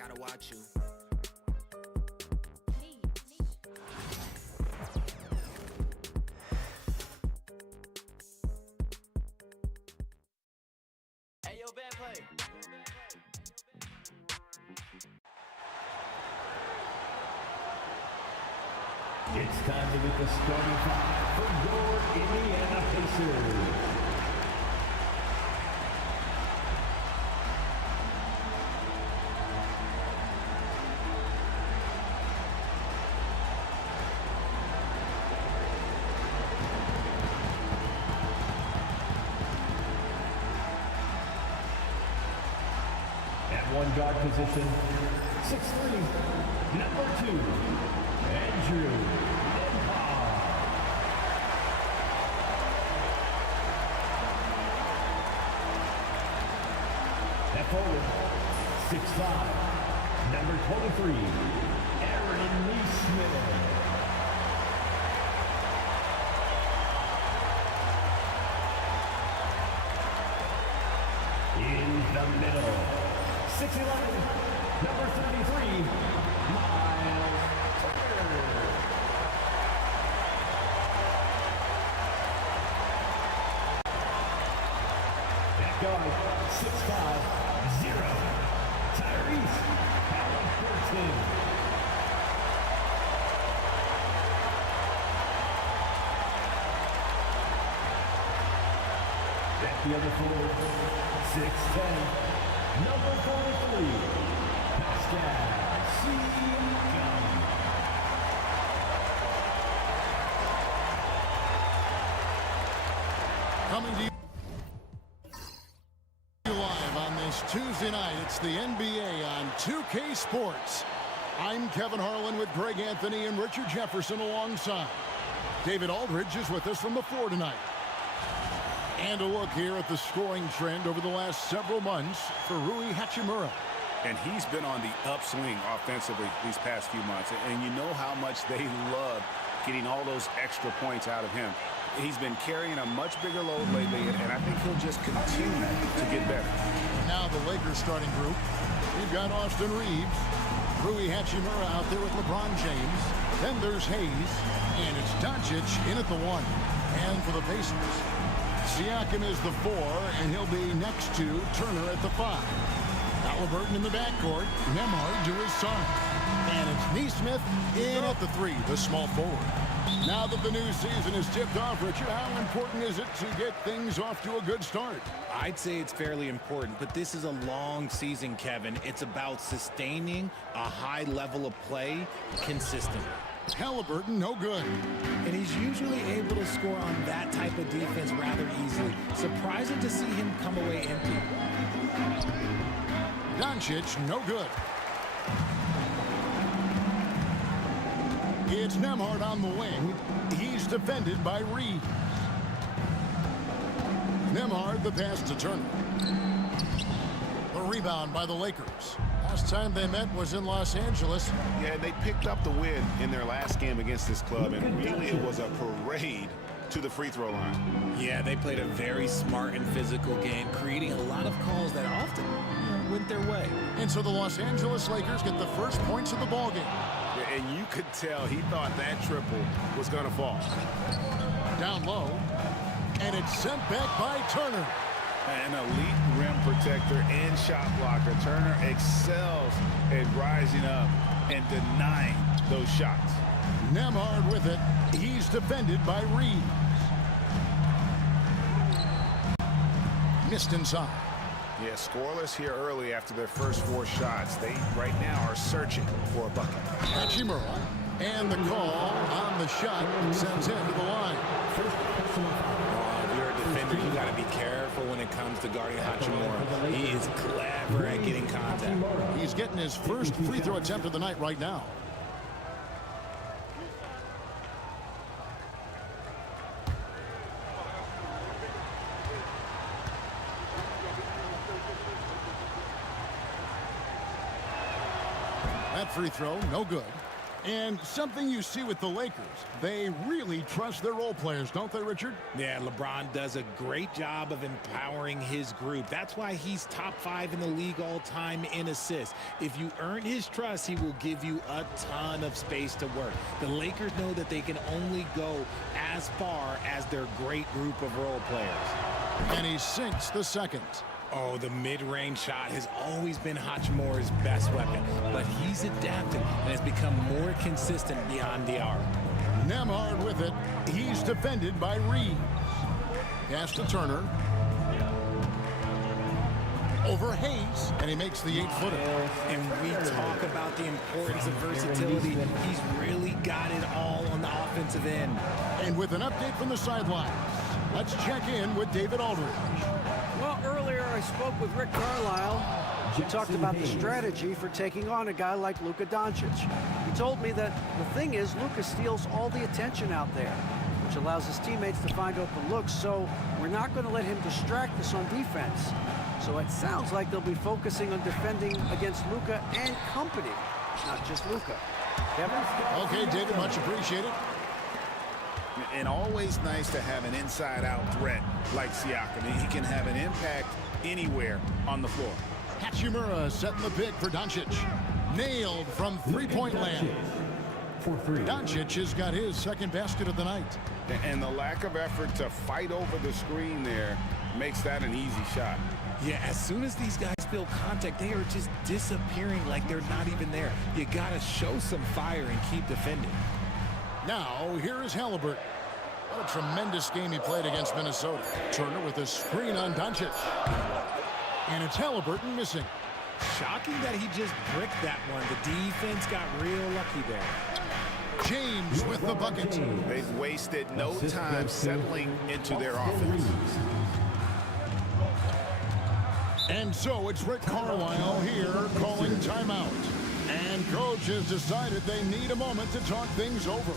gotta watch you. Hey, yo, bad play. It's time to get the starting five for your Indiana Pacers. At one guard position, 6'3", number 2, Andrew. At forward, 6'5", number 23, Aaron Neesmith. In the middle, 6'11", number 33, Miles Turner. At guard, 6'5", 0, Tyrese Halliburton. At the other forward, 6'10", number 43, Pascal Siakam. Coming to you live on this Tuesday night. It's the NBA on 2K Sports. I'm Kevin Harlan with Greg Anthony and Richard Jefferson alongside. David Aldridge is with us from the floor tonight. And a look here at the scoring trend over the last several months for Rui Hachimura. And he's been on the upswing offensively these past few months. And you know how much they love getting all those extra points out of him. He's been carrying a much bigger load lately, and I think he'll just continue to get better. Now the Lakers starting group. We've got Austin Reeves, Rui Hachimura out there with LeBron James. Then there's Hayes, and it's Doncic in at the 1. And for the Pacers, Siakam is the 4, and he'll be next to Turner at the 5. Halliburton in the backcourt, Nembhard to his side. And it's Neesmith in at the 3, the small forward. Now that the new season is tipped off, Richard, how important is it to get things off to a good start? I'd say it's fairly important, but this is a long season, Kevin. It's about sustaining a high level of play consistently. Halliburton, no good. And he's usually able to score on that type of defense rather easily. Surprising to see him come away empty. Doncic, no good. It's Nembhard on the wing. He's defended by Reed. Nembhard, the pass to Turner. The rebound by the Lakers. Last time they met was in Los Angeles. Yeah, they picked up the win in their last game against this club, and really it was a parade to the free throw line. Yeah, they played a very smart and physical game, creating a lot of calls that often went their way. And so the Los Angeles Lakers get the first points of the ballgame. And you could tell he thought that triple was going to fall. Down low, and it's sent back by Turner. An elite rim protector and shot blocker. Turner excels at rising up and denying those shots. Nembhard with it. He's defended by Reed. Missed inside. Yeah, scoreless here early after their first 4 shots. They, right now, are searching for a bucket. Hachimura, and the call on the shot sends him to the line. If you're a defender, you got to be careful when it comes to guarding Hachimura. He is clever at getting contact. He's getting his first free throw attempt of the night right now. That free throw, no good. And something you see with the Lakers, they really trust their role players, don't they, Richard? Yeah, LeBron does a great job of empowering his group. That's why he's top 5 in the league all time in assists. If you earn his trust, he will give you a ton of space to work. The Lakers know that they can only go as far as their great group of role players. And he sinks the second. Oh, the mid-range shot has always been Hachimura's best weapon, but he's adapted and has become more consistent beyond the arc. Nembhard with it. He's defended by Reeves. Pass to Turner. Over Hayes, and he makes the 8-footer. And we talk about the importance of versatility. He's really got it all on the offensive end. And with an update from the sidelines, let's check in with David Aldridge. Well, earlier I spoke with Rick Carlisle. We talked about the strategy for taking on a guy like Luka Doncic. He told me that the thing is Luka steals all the attention out there, which allows his teammates to find open looks, so we're not going to let him distract us on defense. So it sounds like they'll be focusing on defending against Luka and company, not just Luka. Kevin? Okay, David, much appreciated. And always nice to have an inside-out threat like Siakam. He can have an impact anywhere on the floor. Hachimura setting the pick for Doncic. Nailed from three-point land. Doncic has got his second basket of the night. And the lack of effort to fight over the screen there makes that an easy shot. Yeah, as soon as these guys feel contact, they are just disappearing like they're not even there. You got to show some fire and keep defending. Now, here is Halliburton. What a tremendous game he played against Minnesota. Turner with a screen on Doncic. And it's Halliburton missing. Shocking that he just bricked that one. The defense got real lucky there. James with the bucket. They've wasted no time settling into their offense. And so it's Rick Carlisle here calling timeout. And coach has decided they need a moment to talk things over.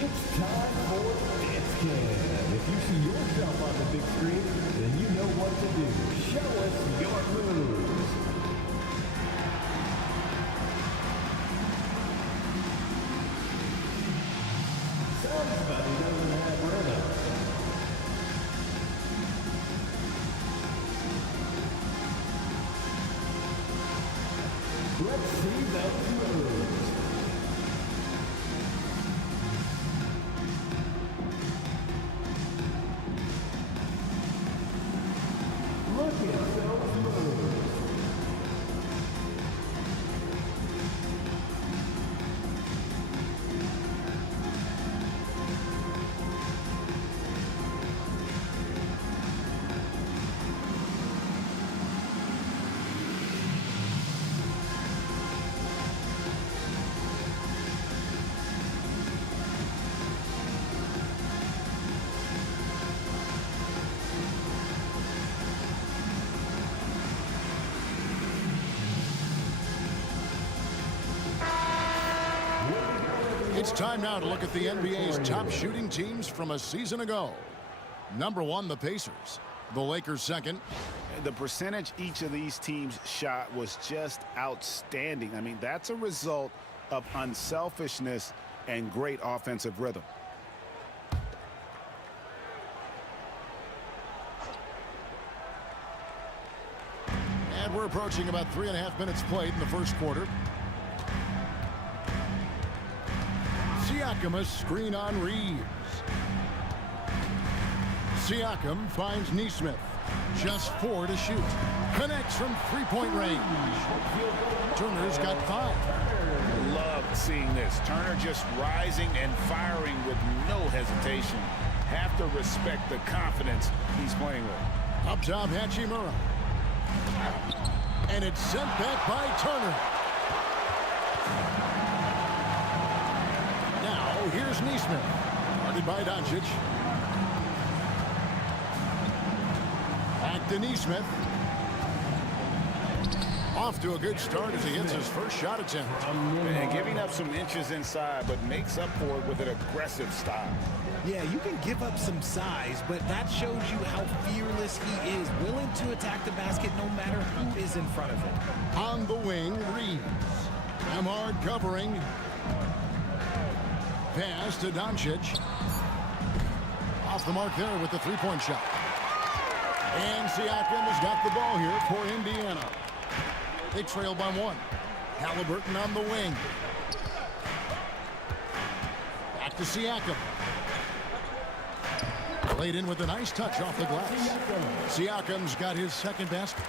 It's time for Dance Cam. If you see yourself on the big screen, then you know what to do. Show us your moves. Somebody doesn't have rhythm. Let's see those moves. Look at those moves. It's time now to look at the NBA's top shooting teams from a season ago. Number 1, the Pacers. The Lakers second. The percentage each of these teams shot was just outstanding. I mean, that's a result of unselfishness and great offensive rhythm. And we're approaching about 3.5 minutes played in the first quarter. Siakam, a screen on Reeves. Siakam finds Nesmith. Just 4 to shoot. Connects from three-point range. Turner's got 5. Love seeing this. Turner just rising and firing with no hesitation. Have to respect the confidence he's playing with. Up top, Hachimura. And it's sent back by Turner. Now, here's Nesmith. Guarded by Doncic. Back to Nesmith. Off to a good start as he hits his first shot attempt. And giving up some inches inside, but makes up for it with an aggressive style. Yeah, you can give up some size, but that shows you how fearless he is, willing going to attack the basket no matter who is in front of it. On the wing, Reeves. Nemhard covering. Pass to Doncic. Off the mark there with the three-point shot. And Siakam has got the ball here for Indiana. They trail by one. Halliburton on the wing. Back to Siakam. Laid in with a nice touch off the glass. Siakam's got his second basket.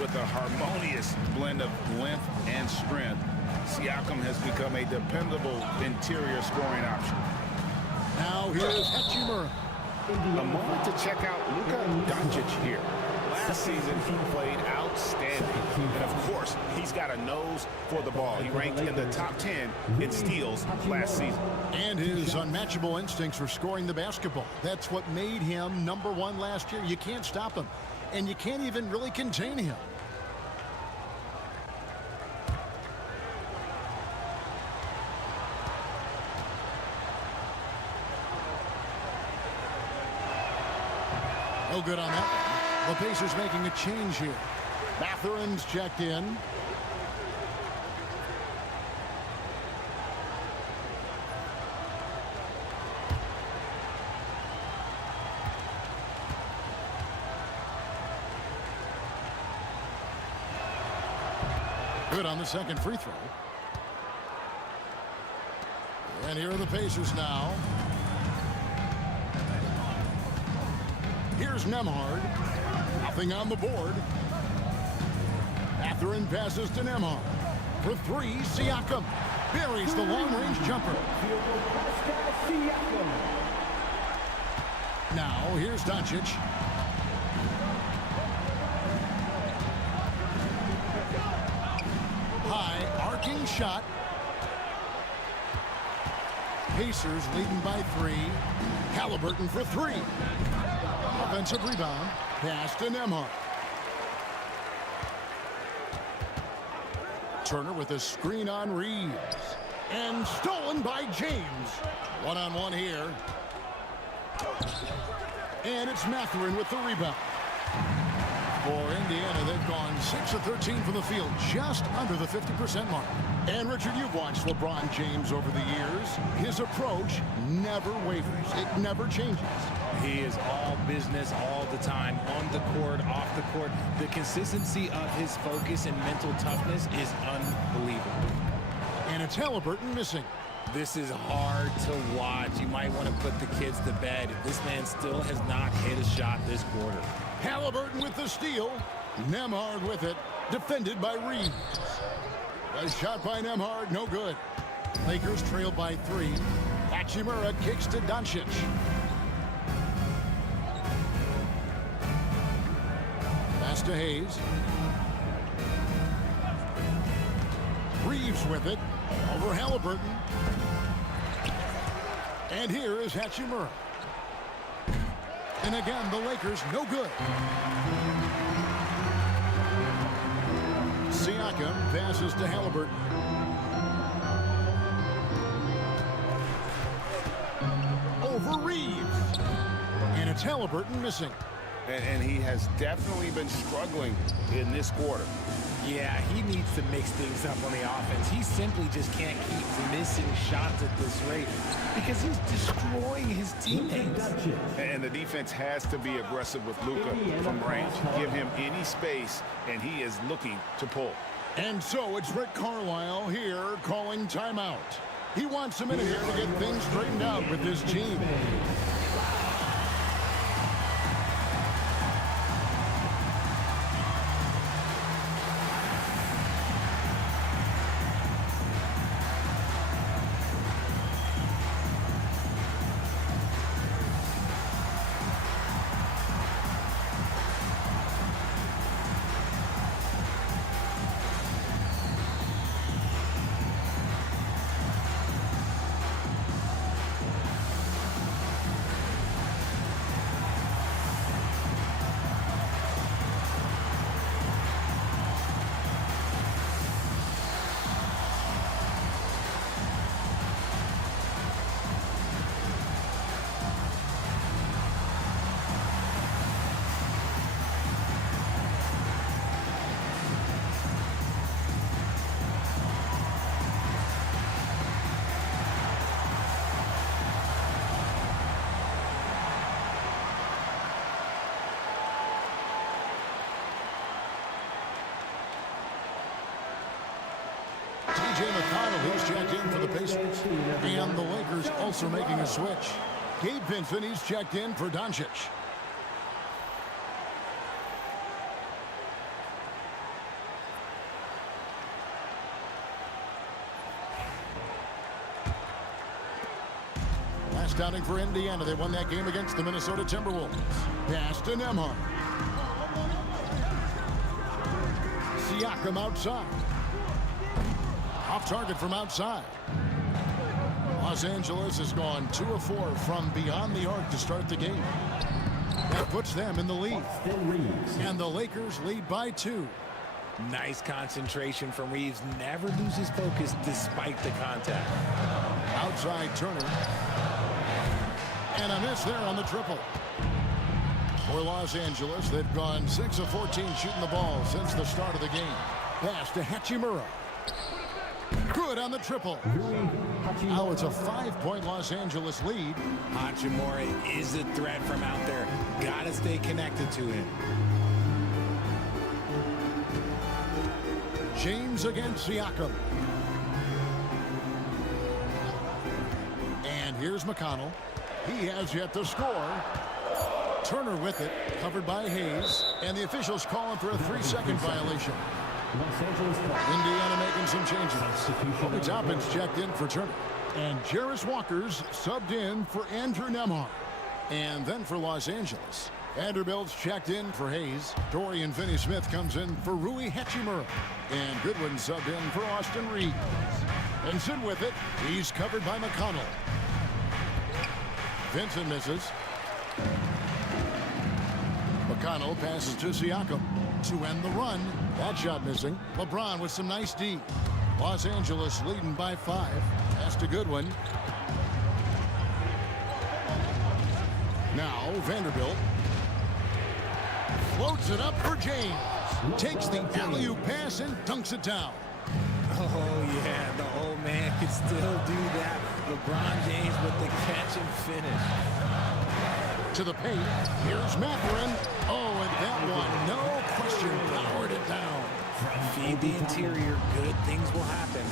With a harmonious blend of length and strength, Siakam has become a dependable interior scoring option. Now here's Hachimura. A moment to check out Luka Doncic here. Last season, he played outstanding. And of course, he's got a nose for the ball. He ranked in the top 10 in steals last season. And his unmatchable instincts for scoring the basketball. That's what made him #1 last year. You can't stop him. And you can't even really contain him. No good on that one. The Pacers making a change here. Mathurin's checked in. Good on the second free throw. And here are the Pacers now. Here's Nemhard. Nothing on the board. Mathurin passes to Nemhard. For three, Siakam buries the long-range jumper. Now, here's Doncic. High, arcing shot. Pacers leading by 3. Halliburton for 3. Offensive rebound. Pass to Nemhard. Turner with a screen on Reeves. And stolen by James. One-on-one here. And it's Mathurin with the rebound. For Indiana, they've gone 6 of 13 from the field, just under the 50% mark. And Richard, you've watched LeBron James over the years. His approach never wavers. It never changes. He is all business all the time, on the court, off the court. The consistency of his focus and mental toughness is unbelievable. And it's Halliburton missing. This is hard to watch. You might want to put the kids to bed. This man still has not hit a shot this quarter. Halliburton with the steal. Nemhard with it. Defended by Reeves. A shot by Nemhard, no good. Lakers trail by 3. Hachimura kicks to Doncic. Pass to Hayes. Reeves with it. Over Halliburton. And here is Hachimura. And again, the Lakers no good. Siakam passes to Halliburton. Over Reeves. And it's Halliburton missing. And he has definitely been struggling in this quarter. Yeah, he needs to mix things up on the offense. He simply just can't keep missing shots at this rate because he's destroying his teammates. And the defense has to be aggressive with Luka from range. Give him any space, and he is looking to pull. And so it's Rick Carlisle here calling timeout. He wants a minute here to get things straightened out with his team. T.J. McConnell, he's checked in for the Pacers. And the Lakers also making a switch. Gabe Vincent, he's checked in for Doncic. Last outing for Indiana. They won that game against the Minnesota Timberwolves. Pass to Nembhard. Siakam outside. Off target from outside. Los Angeles has gone 2 of 4 from beyond the arc to start the game. That puts them in the lead. And the Lakers lead by 2. Nice concentration from Reeves. Never loses focus despite the contact. Outside Turner. And a miss there on the triple. For Los Angeles, they've gone 6 of 14 shooting the ball since the start of the game. Pass to Hachimura. Good on the triple. Now it's a 5-point Los Angeles lead. Hachimura is a threat from out there. Gotta stay connected to him. James against Siakam. And here's McConnell. He has yet to score. Turner with it, covered by Hayes. And the officials calling for a 3-second violation. Indiana making some changes. Obi Toppin's checked in for Turner. And Jarris Walker's subbed in for Andrew Nembhard. And then for Los Angeles, Vanderbilt's checked in for Hayes. Dorian Finney-Smith comes in for Rui Hachimura. And Goodwin subbed in for Austin Reeves. Vincent with it. He's covered by McConnell. Vincent misses. McConnell passes to Siakam to end the run. That shot missing. LeBron with some nice D. Los Angeles leading by 5. Pass to Goodwin. Now Vanderbilt floats it up for James. Takes the alley-oop pass and dunks it down. Oh, yeah, the old man can still do that. LeBron James with the catch and finish. To the paint. Here's Mathurin. Oh, and that one, no question, powered it down. Feed the interior. Good things will happen.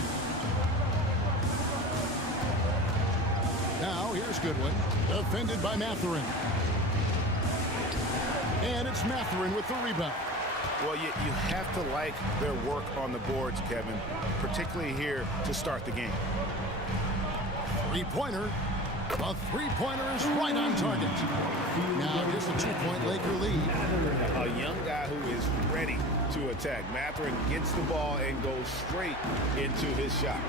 Now, here's Goodwin. Defended by Mathurin. And it's Mathurin with the rebound. Well, you have to like their work on the boards, Kevin, particularly here to start the game. Three-pointer. A three-pointer is right on target. Now here's the 2-point Laker lead. A young guy who is ready to attack. Mathurin gets the ball and goes straight into his shot.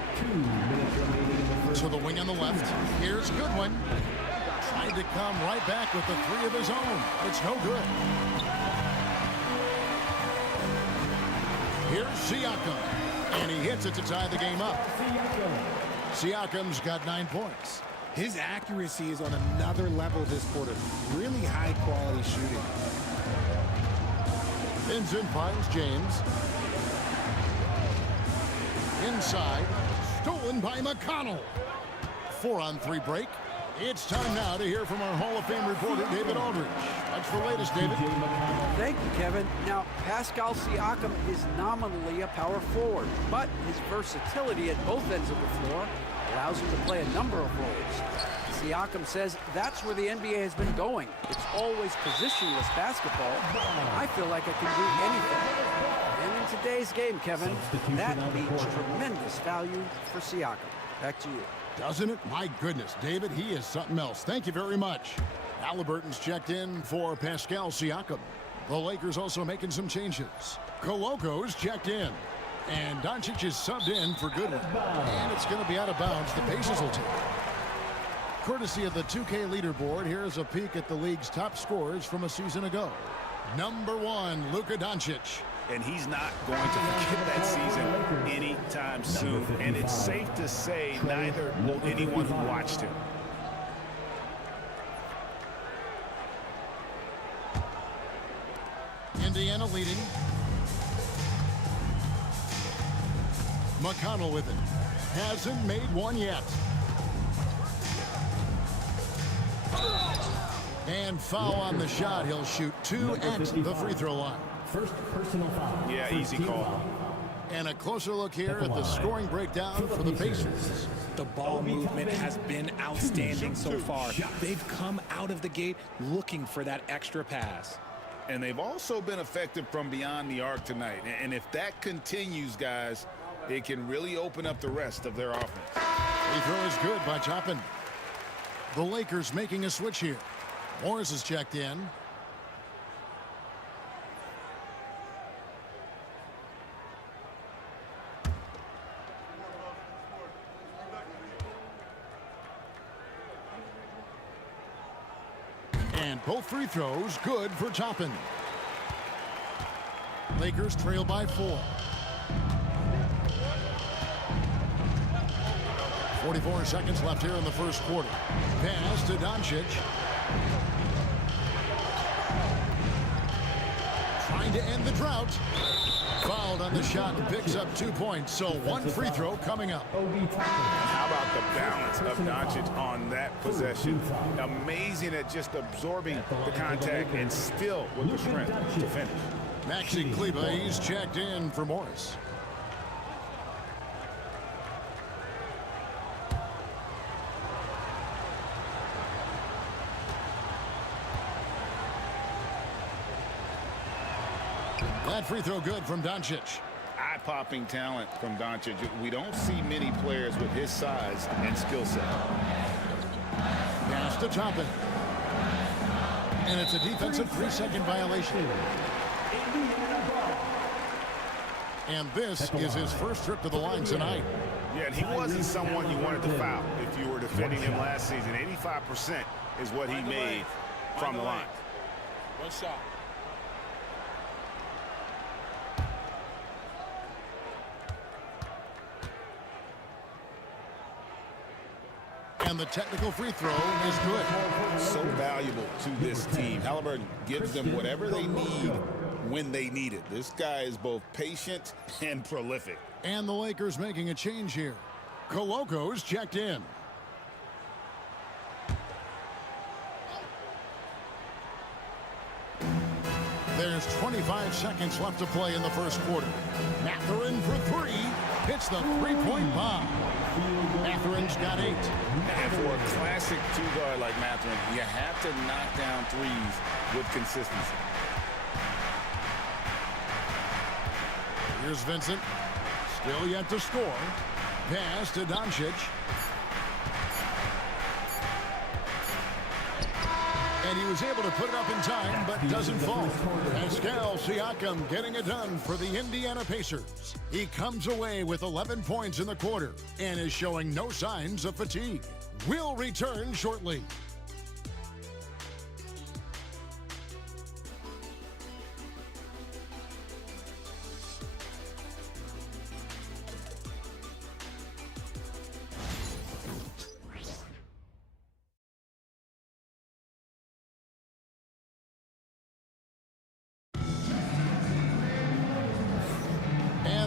To the wing on the left. Here's Goodwin. Tried to come right back with the 3 of his own. It's no good. Here's Siakam. And he hits it to tie the game up. Siakam's got 9 points. His accuracy is on another level this quarter. Really high-quality shooting. Vincent finds James. Inside. Stolen by McConnell. 4-on-3 break. It's time now to hear from our Hall of Fame reporter, David Aldridge. That's the latest, David. Thank you, Kevin. Now, Pascal Siakam is nominally a power forward, but his versatility at both ends of the floor allows him to play a number of roles. Siakam says that's where the NBA has been going. It's always positionless basketball, and I feel like I can do anything. And in today's game, Kevin, that means tremendous value for Siakam. Back to you. Doesn't it? My goodness, David, he is something else. Thank you very much. Halliburton's checked in for Pascal Siakam. The Lakers also making some changes. Koloko's checked in. And Doncic is subbed in for Goodwin. And it's going to be out of bounds. The Pacers will take it. Courtesy of the 2K leaderboard, here's a peek at the league's top scorers from a season ago. Number 1, Luka Doncic. And he's not going to forget that season anytime soon. And it's safe to say neither will anyone who watched him. Indiana leading. McConnell with it. Hasn't made one yet. And foul on the shot. He'll shoot 2 at the free throw line. First personal foul. Yeah, easy call. And a closer look here at the scoring breakdown for the Pacers. The ball movement has been outstanding so far. They've come out of the gate looking for that extra pass. And they've also been effective from beyond the arc tonight. And if that continues, guys, it can really open up the rest of their offense. Free throw is good by Toppin. The Lakers making a switch here. Morris is checked in. And both free throws good for Toppin. Lakers trail by 4. 44 seconds left here in the first quarter. Pass to Doncic. Trying to end the drought. Fouled on the shot and picks up 2 points. So 1 free throw coming up. How about the balance of Doncic on that possession? Amazing at just absorbing the contact and still with the strength to finish. Maxi Kleber, he's checked in for Morris. That free throw good from Doncic. Eye-popping talent from Doncic. We don't see many players with his size and skill set. Pass to Toppin. And it's a defensive 3-second violation. And this is his first trip to the line tonight. Yeah, and he wasn't someone you wanted to foul if you were defending him last season. 85% is what he made from the line. One shot. And the technical free throw is good. So valuable to this team. Halliburton gives them whatever they need when they need it. This guy is both patient and prolific. And the Lakers making a change here. Coloco's checked in. There's 25 seconds left to play in the first quarter. Mathurin for 3. Hits the three-point bomb. Mathurin's got 8. And for a classic two-guard like Mathurin, you have to knock down threes with consistency. Here's Vincent. Still yet to score. Pass to Doncic. And he was able to put it up in time, but doesn't fall. Pascal Siakam getting it done for the Indiana Pacers. He comes away with 11 points in the quarter and is showing no signs of fatigue. We'll return shortly.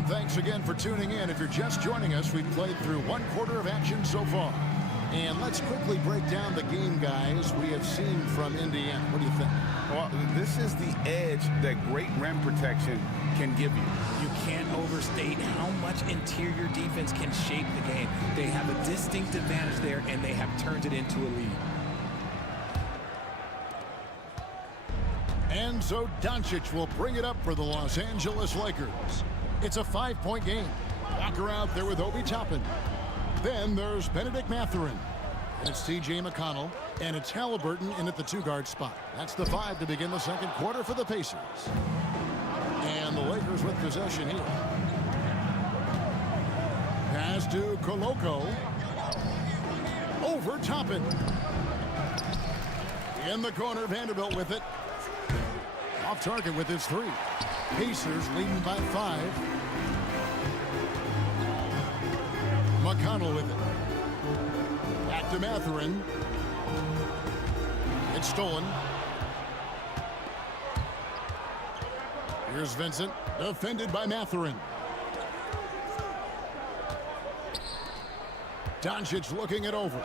Thanks again for tuning in. If you're just joining us, we've played through 1 quarter of action so far. And let's quickly break down the game, guys, we have seen from Indiana. What do you think? Well, this is the edge that great rim protection can give you. You can't overstate how much interior defense can shape the game. They have a distinct advantage there, and they have turned it into a lead. And so Doncic will bring it up for the Los Angeles Lakers. It's a 5-point game. Walker out there with Obi Toppin. Then there's Benedict Mathurin. And it's T.J. McConnell. And it's Halliburton in at the 2-guard spot. That's the 5 to begin the second quarter for the Pacers. And the Lakers with possession here. Pass to Coloco. Over Toppin. In the corner, Vanderbilt with it. Off target with his 3. Pacers leading by 5. McConnell with it. Back to Mathurin. It's stolen. Here's Vincent. Defended by Mathurin. Doncic looking it over.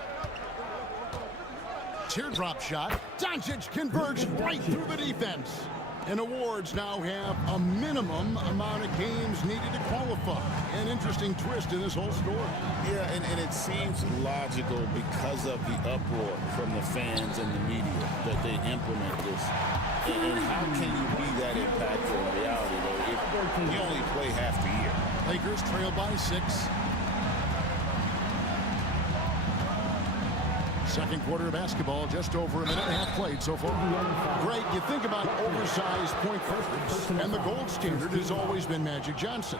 Teardrop shot. Doncic converts right through the defense. And awards now have a minimum amount of games needed to qualify. An interesting twist in this whole story. Yeah, and it seems logical because of the uproar from the fans and the media that they implement this. And how can you be that impactful in reality, though, if you only play half the year? Lakers trail by 6. Second quarter of basketball, just over a minute and a half played so far. Greg, you think about oversized point guards, and the gold standard has always been Magic Johnson.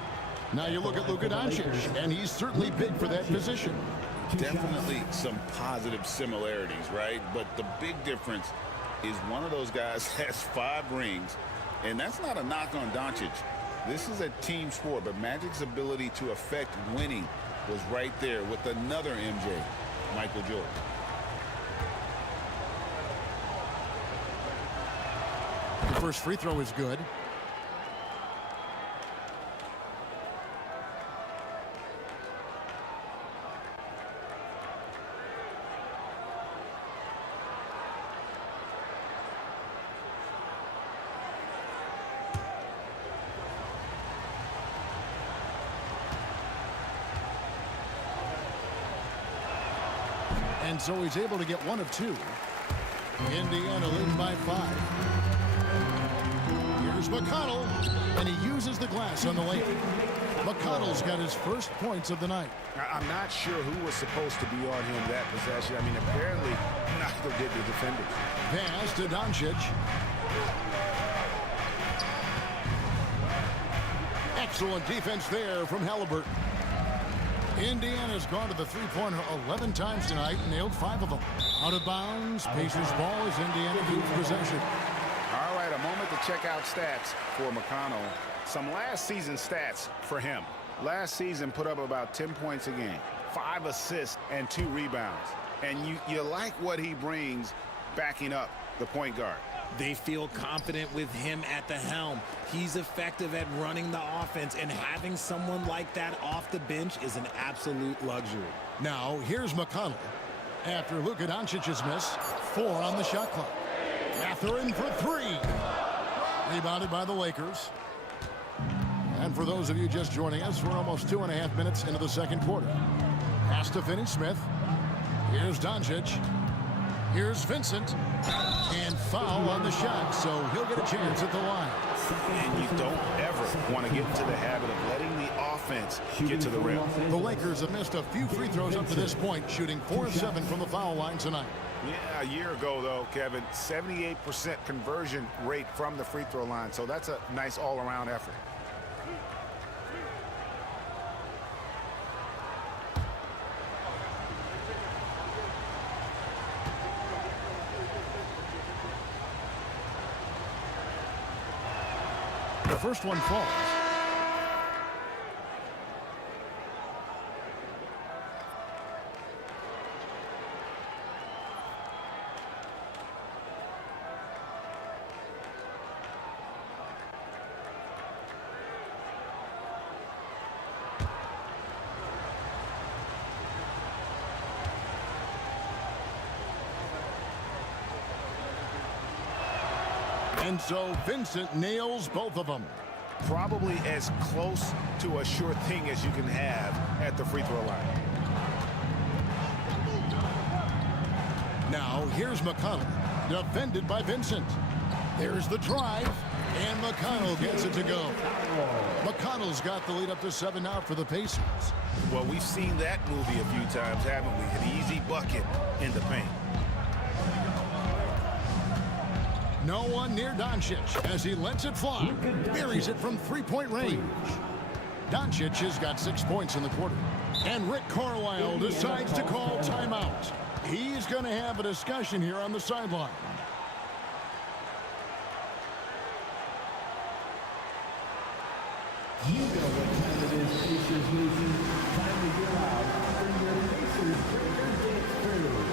Now you look at Luka Doncic, and he's certainly big for that position. Definitely some positive similarities, right? But the big difference is one of those guys has 5 rings, and that's not a knock on Doncic. This is a team sport, but Magic's ability to affect winning was right there with another MJ, Michael Jordan. The first free throw is good. And so he's able to get 1 of 2. Indiana leading by 5. Here's McConnell, and he uses the glass on the layup. McConnell's got his first points of the night. I'm not sure who was supposed to be on him that possession. I mean, apparently neither did the defenders. Pass to Doncic. Excellent defense there from Halliburton. Indiana's gone to the three-pointer 11 times tonight and nailed 5 of them. Out of bounds, Pacers ball as Indiana keeps possession. All right, a moment to check out stats for McConnell. Some last season stats for him. Last season put up about 10 points a game, 5 assists, and 2 rebounds. And you like what he brings backing up the point guard. They feel confident with him at the helm. He's effective at running the offense, and having someone like that off the bench is an absolute luxury. Now, here's McConnell. After Luka Doncic's miss, 4 on the shot clock. Mathurin for 3. Rebounded by the Lakers. And for those of you just joining us, we're almost 2.5 minutes into the second quarter. Pass to Finney-Smith. Here's Doncic. Here's Vincent. And foul on the shot, so he'll get a chance at the line. And you don't ever want to get into the habit of letting the offense get to the rim. The Lakers have missed a few free throws up to this point, shooting 4 of 7 from the foul line tonight. Yeah, a year ago, though, Kevin, 78% conversion rate from the free throw line, so that's a nice all-around effort. The first one falls. And so Vincent nails both of them. Probably as close to a sure thing as you can have at the free throw line. Now here's McConnell, defended by Vincent. There's the drive, and McConnell gets it to go. McConnell's got the lead up to 7 now for the Pacers. Well, we've seen that movie a few times, haven't we? An easy bucket in the paint. No one near Doncic as he lets it fly. Buries it from 3-point range. Doncic has got 6 points in the quarter. And Rick Carlisle decides to call timeout. He's going to have a discussion here on the sideline. You know what time it is, Pacers Nation. Time to get out for your Pacers Breaker Dance Crew.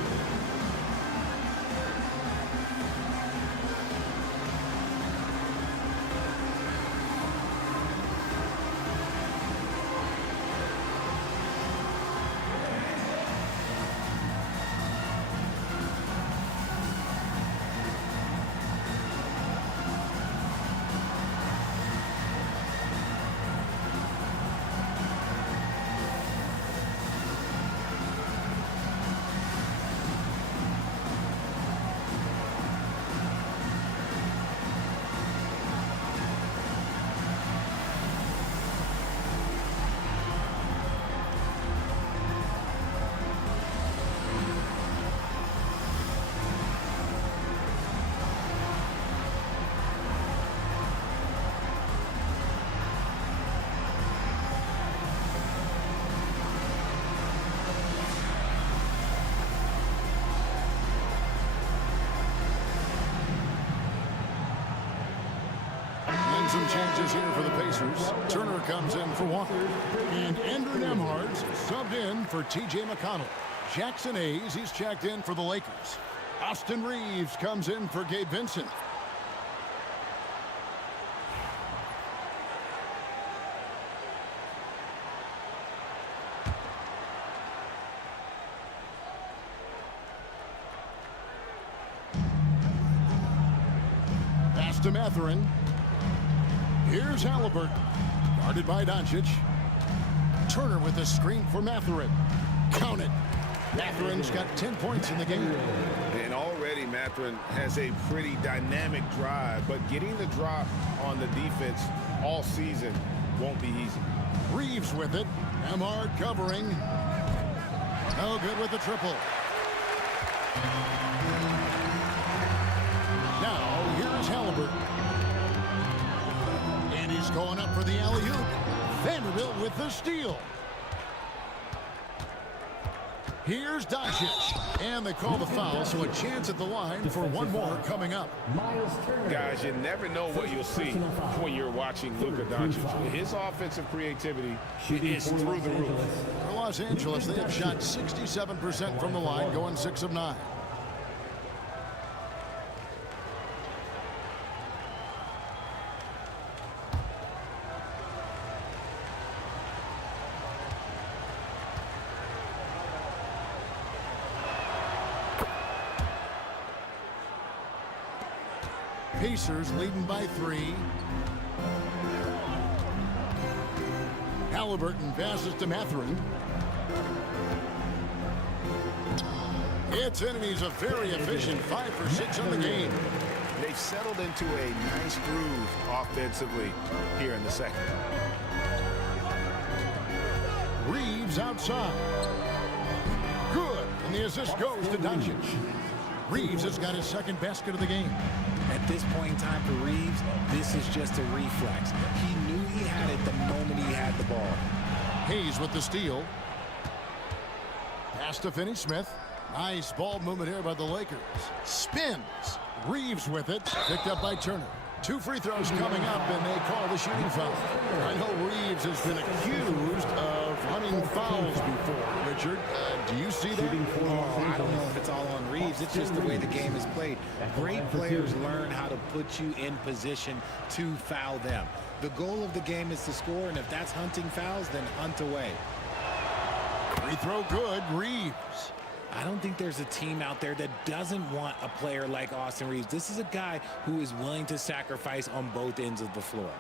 Some changes here for the Pacers. Turner comes in for Walker. And Andrew Nembhard's subbed in for T.J. McConnell. Jackson Hayes, he's checked in for the Lakers. Austin Reeves comes in for Gabe Vincent. Pass to Mathurin. Here's Halliburton. Guarded by Doncic. Turner with a screen for Mathurin. Count it. Mathurin's got 10 points in the game. And already Mathurin has a pretty dynamic drive, but getting the drop on the defense all season won't be easy. Reeves with it. Nembhard covering. No good with the triple. Now, here's Halliburton. And he's going up for the alley-oop. Vanderbilt with the steal. Here's Doncic. And they call the foul, so a chance at the line for one more coming up. Guys, you never know what you'll see when you're watching Luka Doncic. His offensive creativity is through the roof. For Los Angeles, they have shot 67% from the line, going 6 of 9. Pacers leading by 3. Halliburton passes to Mathurin. It's in, and he's a very efficient 5 for 6 on the game. They've settled into a nice groove offensively here in the second. Reeves outside. Good, and the assist goes to Doncic. Reeves has got his second basket of the game. At this point in time for Reeves, this is just a reflex. He knew he had it the moment he had the ball. Hayes with the steal. Pass to Finney-Smith. Nice ball movement here by the Lakers. Spins. Reeves with it. Picked up by Turner. 2 free throws coming up, and they call the shooting foul. I know Reeves has been accused of running fouls before. Richard, do you see that? I don't know if it's all on Reeves. It's just the way the game is played. Great players learn how to put you in position to foul them. The goal of the game is to score, and if that's hunting fouls, then hunt away. Free throw good. Reeves. I don't think there's a team out there that doesn't want a player like Austin Reeves. This is a guy who is willing to sacrifice on both ends of the floor.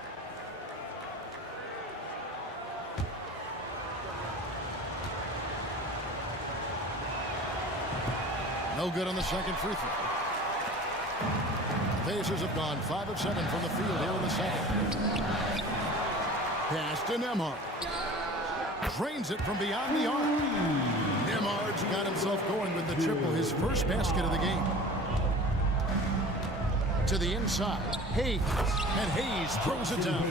No good on the second free throw. Pacers have gone 5 of 7 from the field here in the second. Pass to Nembhard. Drains it from beyond the arc. Nembhard's got himself going with the triple, his first basket of the game. To the inside, Hayes. And Hayes throws it down.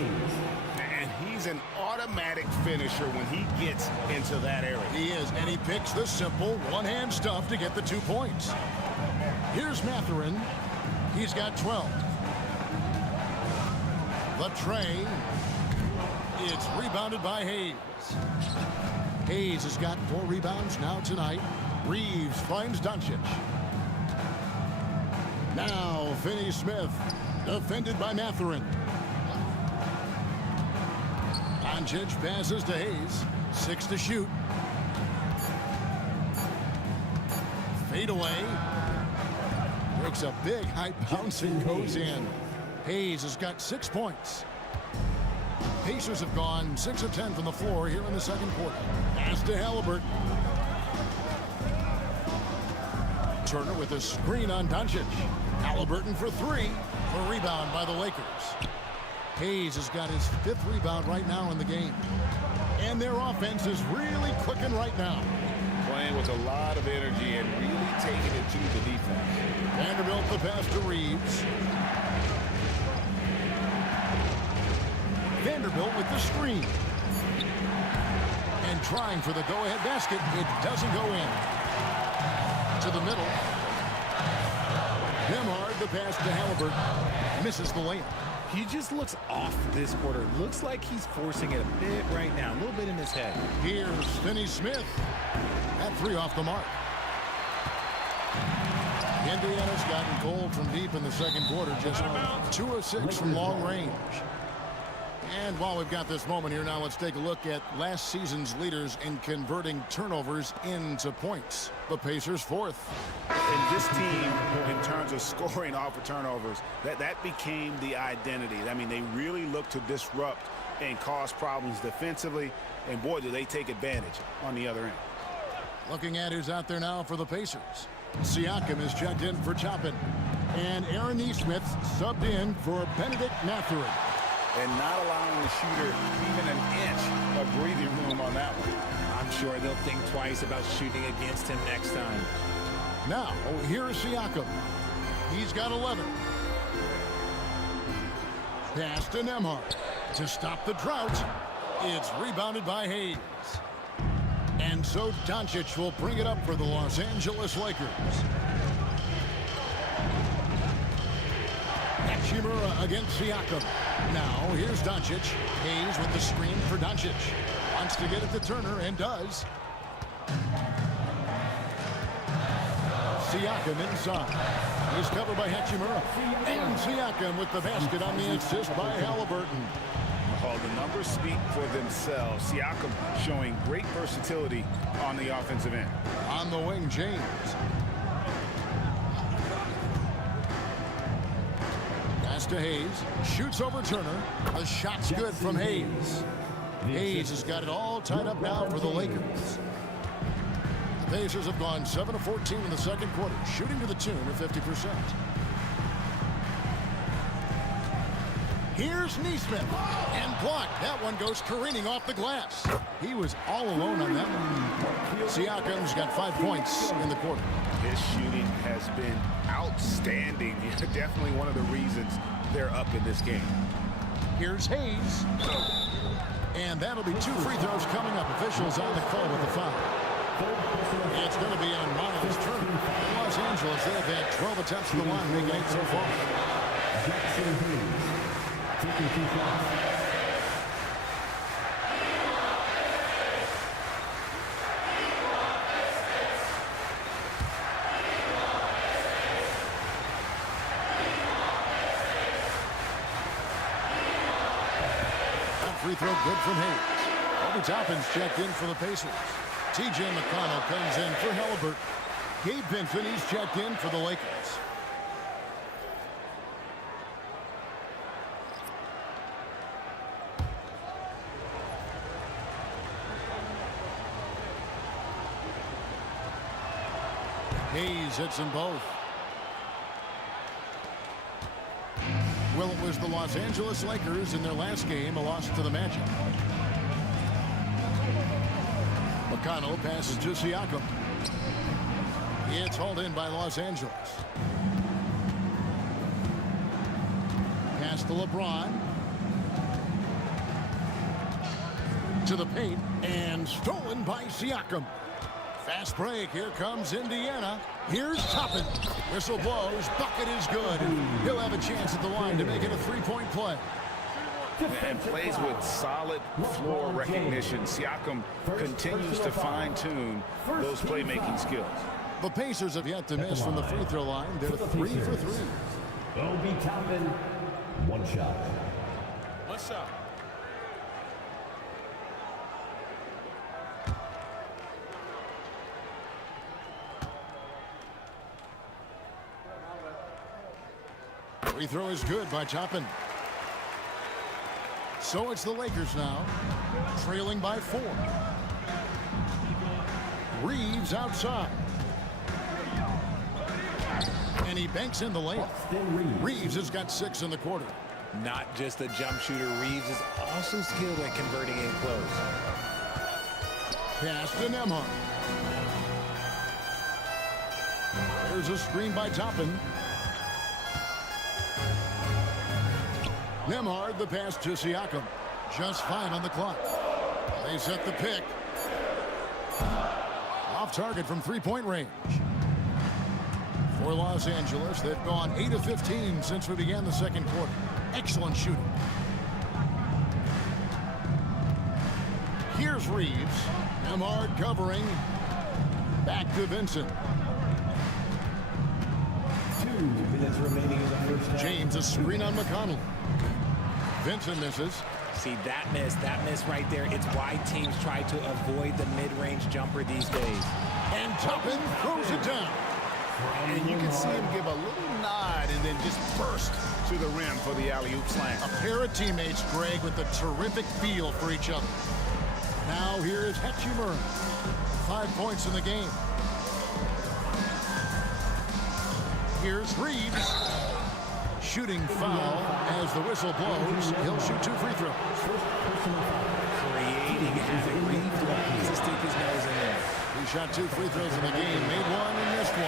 And he's an automatic finisher when he gets into that area. He is, and he picks the simple one-hand stuff to get the 2 points. Here's Mathurin. He's got 12. The tray. It's rebounded by Hayes. Hayes has got 4 rebounds now tonight. Reeves finds Doncic. Now Finney-Smith, defended by Mathurin. Doncic passes to Hayes. 6 to shoot. Fade away. Makes a big high bounce and goes in. Hayes has got 6 points. Pacers have gone 6 of 10 from the floor here in the second quarter. Pass to Halliburton. Turner with a screen on Doncic. Halliburton for 3. A rebound by the Lakers. Hayes has got his 5th rebound right now in the game. And their offense is really clicking right now. Playing with a lot of energy and really taking it to the defense. Vanderbilt the pass to Reeves. Vanderbilt with the screen. And trying for the go-ahead basket. It doesn't go in. To the middle. Nembhard the pass to Halliburton. Misses the layup. He just looks off this quarter. Looks like he's forcing it a bit right now. A little bit in his head. Here's Finney-Smith. That three off the mark. Indiana's gotten cold from deep in the second quarter. Just 2 of 6 from long range. And while we've got this moment here now, let's take a look at last season's leaders in converting turnovers into points. The Pacers 4th. And this team, in terms of scoring off of turnovers, that became the identity. I mean, they really look to disrupt and cause problems defensively. And boy, do they take advantage on the other end. Looking at who's out there now for the Pacers. Siakam is checked in for Toppin. And Aaron Nesmith subbed in for Benedict Mathurin. And not allowing the shooter even an inch of breathing room on that one. I'm sure they'll think twice about shooting against him next time. Now, here is Siakam. He's got 11. Pass to Nembhard. To stop the drought, it's rebounded by Hayes. And so Doncic will bring it up for the Los Angeles Lakers. Hachimura against Siakam. Now, here's Doncic. Hayes with the screen for Doncic. Wants to get it to Turner and does. Siakam inside. He's covered by Hachimura. And Siakam with the basket on the assist by Halliburton. Oh, the numbers speak for themselves. Siakam showing great versatility on the offensive end. On the wing, James. Pass to Hayes. Shoots over Turner. The shot's good from Hayes. Hayes has got it all tied up now for the Lakers. The Pacers have gone 7 of 14 in the second quarter, shooting to the tune of 50%. Here's Nesmith. And blocked. That one goes careening off the glass. He was all alone on that one. Siakam's got 5 points in the quarter. His shooting has been outstanding. Definitely one of the reasons they're up in this game. Here's Hayes. And that'll be 2 free throws coming up. Officials on the call with the foul. It's going to be on Miles Turner. In Los Angeles, they've had 12 attempts to the line, making 8 so far. Taking 2 shots. Free throw good from Hayes. Obi Toppin's checked in for the Pacers. T.J. McConnell comes in for Halliburton. Gabe Vincent, he's checked in for the Lakers. Hayes hits them both. Well, it was the Los Angeles Lakers in their last game, a loss to the Magic. McConnell passes to Siakam. It's hauled in by Los Angeles. Pass to LeBron. To the paint, and stolen by Siakam. Fast break. Here comes Indiana. Here's Toppin. Whistle blows. Bucket is good. He'll have a chance at the line to make it a 3-point play. And plays with solid floor recognition. Siakam continues to fine-tune those playmaking skills. The Pacers have yet to miss from the free throw line. They're 3 for 3. Obi Toppin, 1 shot. What's up? Free throw is good by Toppin. So it's the Lakers now, trailing by 4. Reeves outside. And he banks in the layup. Reeves has got 6 in the quarter. Not just a jump shooter, Reeves is also skilled at converting in close. Pass to Nembhard. There's a screen by Toppin. Nembhard, the pass to Siakam. Just 5 on the clock. They set the pick. Off target from 3-point range. For Los Angeles, they've gone 8 of 15 since we began the second quarter. Excellent shooting. Here's Reeves. Emard covering. Back to Vincent. 2 minutes remaining in the first half. James, a screen on McConnell. Vincent misses. See, that miss right there. It's why teams try to avoid the mid-range jumper these days. And Toppin throws it down. And you can see him give a little nod and then just burst to the rim for the alley-oop slam. A pair of teammates, Greg, with a terrific feel for each other. Now here is Hachimura. 5 points in the game. Here's Reeves. Shooting foul as the whistle blows. He'll shoot 2 free throws. Creating havoc. Reeves loves to stick his nose in there. He shot 2 free throws in the game, made 1 and missed 1.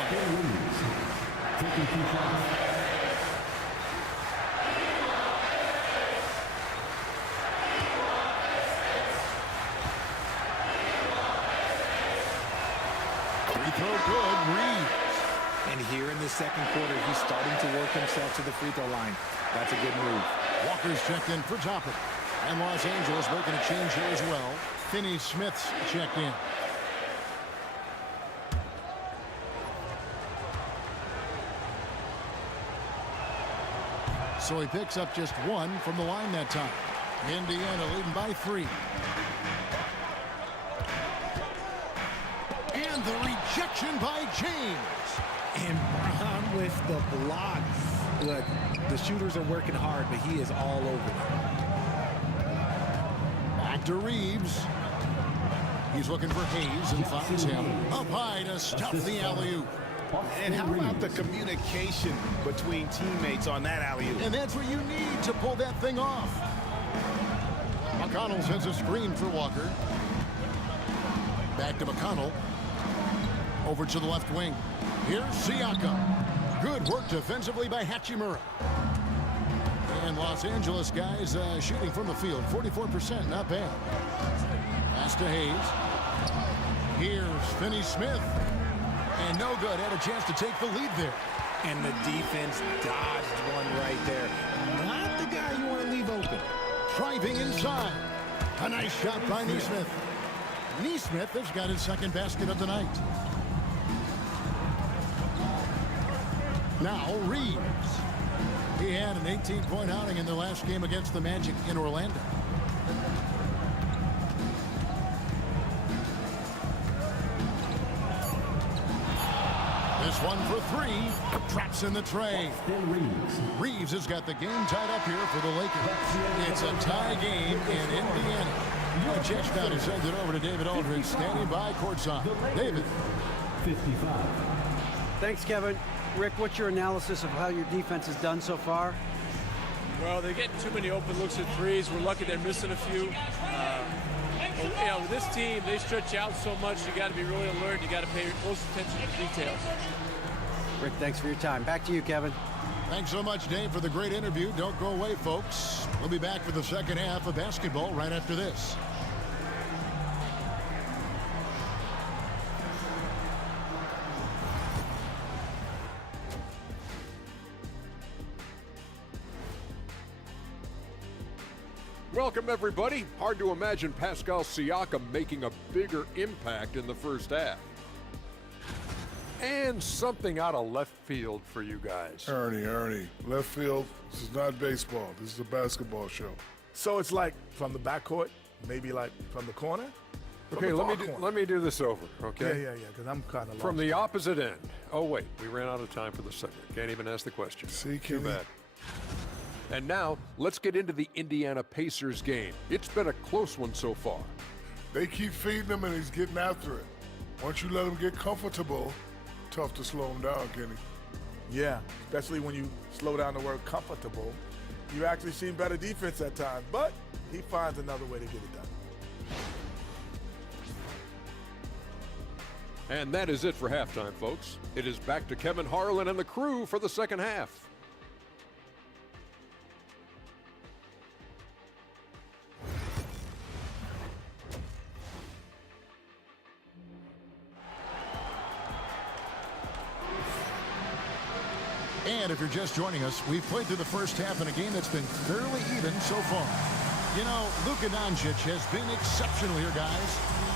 Taking 2 shots. Free throw good, Reeves. And here in the second quarter, he's starting to work himself to the free throw line. That's a good move. Walker's checked in for Toppin. And Los Angeles making a change here as well. Finney-Smith's checked in. So he picks up just 1 from the line that time. Indiana leading by 3. And the rejection by James. And Brown with the block. Look, the shooters are working hard, but he is all over them. Back to Reeves. He's looking for Hayes and finds him. Up high to stuff the alley-oop. And how about the communication between teammates on that alley-oop? And that's what you need to pull that thing off. McConnell sends a screen for Walker. Back to McConnell. Over to the left wing. Here's Siakam. Good work defensively by Hachimura. And Los Angeles guys shooting from the field. 44%, not bad. Pass to Hayes. Here's Finney-Smith. And no good. Had a chance to take the lead there. And the defense dodged one right there. Not the guy you want to leave open. Driving inside. A nice shot by Nesmith. Nesmith has got his second basket of the night. Now Reeves. He had an 18-point outing in their last game against the Magic in Orlando. This one for 3. Traps in the tray. Reeves has got the game tied up here for the Lakers. It's a tie game in Indiana. The check's down and sends it over to David Aldridge, standing by courtside. David. 55. Thanks, Kevin. Rick, what's your analysis of how your defense has done so far? Well, they're getting too many open looks at threes. We're lucky they're missing a few. But, with this team, they stretch out so much. You got to be really alert. You got to pay close attention to the details. Rick, thanks for your time. Back to you, Kevin. Thanks so much, Dave, for the great interview. Don't go away, folks. We'll be back for the second half of basketball right after this. Welcome, everybody. Hard to imagine Pascal Siakam making a bigger impact in the first half. And something out of left field for you guys. Ernie, left field, this is not baseball. This is a basketball show. So it's like from the backcourt, maybe like from the corner? Okay, let me do this over, okay? Yeah, because I'm kind of lost. From the opposite end. Oh, wait, we ran out of time for the segment. Can't even ask the question. See, Too Kenny? bad. And now, let's get into the Indiana Pacers game. It's been a close one so far. They keep feeding him and he's getting after it. Once you let him get comfortable, tough to slow him down, Kenny. Yeah, especially when you slow down the word comfortable. You actually seen better defense at times, but he finds another way to get it done. And that is it for halftime, folks. It is back to Kevin Harlan and the crew for the second half. And And if you're just joining us, we've played through the first half in a game that's been fairly even so far. You know, Luka Doncic has been exceptional here, guys.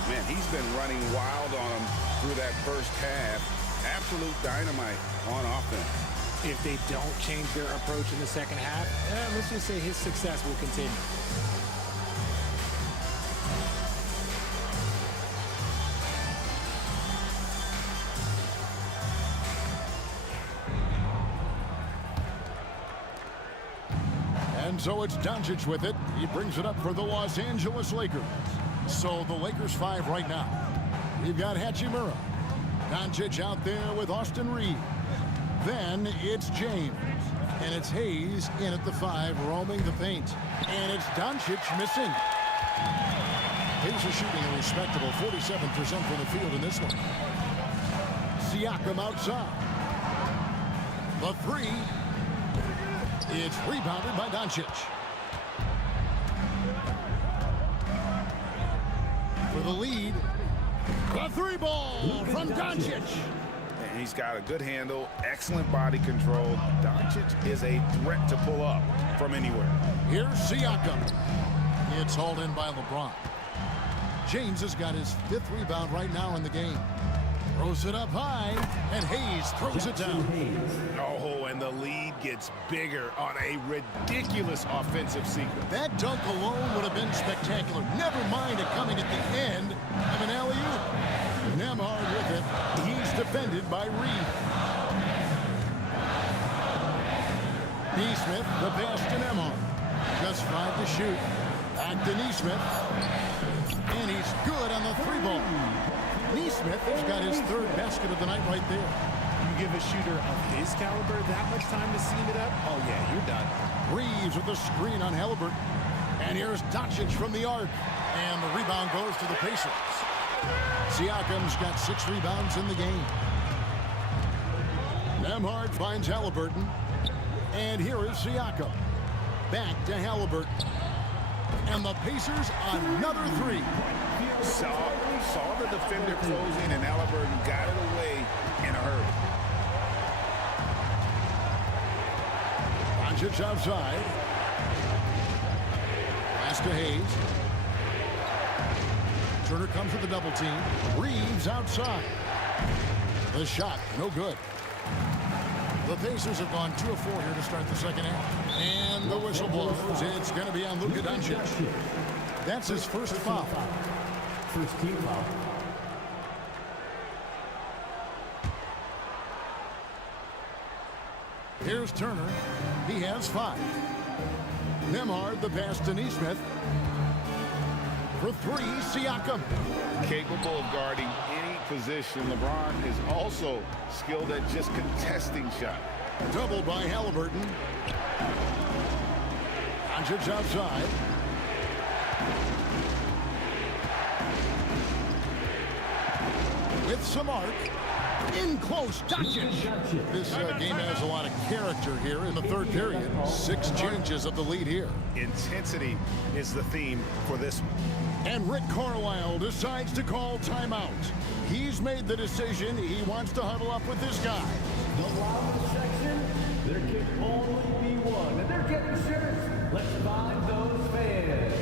Man, he's been running wild on him through that first half. Absolute dynamite on offense. If they don't change their approach in the second half, let's just say his success will continue. And so it's Doncic with it. He brings it up for the Los Angeles Lakers. So the Lakers 5 right now. We've got Hachimura. Doncic out there with Austin Reeves. Then it's James. And it's Hayes in at the 5, roaming the paint. And it's Doncic missing. Hayes is shooting a respectable 47% from the field in this one. Siakam outside. The 3. It's rebounded by Doncic. For the lead, the 3 ball from Doncic. And he's got a good handle, excellent body control. Doncic is a threat to pull up from anywhere. Here's Siakam. It's hauled in by LeBron. James has got his 5th rebound right now in the game. Throws it up high, and Hayes throws it down. Oh, and the lead gets bigger on a ridiculous offensive sequence. That dunk alone would have been spectacular. Never mind it coming at the end of an alley-oop. Nembhard with it. He's defended by Reed. Nesmith, the pass to Nembhard. Just 5 to shoot. Back to Nesmith. And he's good on the 3 ball. Nesmith has got his 3rd basket of the night right there. You give a shooter of his caliber that much time to seam it up, oh yeah, you're done. Reeves with the screen on Halliburton. And here's Doncic from the arc. And the rebound goes to the Pacers. Siakam's got 6 rebounds in the game. Nembhard finds Halliburton. And here is Siakam. Back to Halliburton. And the Pacers another 3. Saw the defender closing, and Halliburton got it away in a hurry. Doncic outside. Pass to Hayes. Turner comes with the double team. Reeves outside. The shot, no good. The Pacers have gone 2 of 4 here to start the second half. And the whistle blows. It's going to be on Luka Doncic. That's his first foul. First team foul. Here's Turner. He has 5. Nembhard, the pass to Nesmith. For 3, Siakam. Capable of guarding any position. LeBron is also skilled at just contesting shots. Doubled by Halliburton. Doncic outside. With some arc. In close, Doncic. This game has a lot of character here in the 3rd period. 6 changes of the lead here. Intensity is the theme for this one. And Rick Carlisle decides to call timeout. He's made the decision. He wants to huddle up with this guy. The loudest section, there can only be one. And they're getting shirts. Let's find those fans.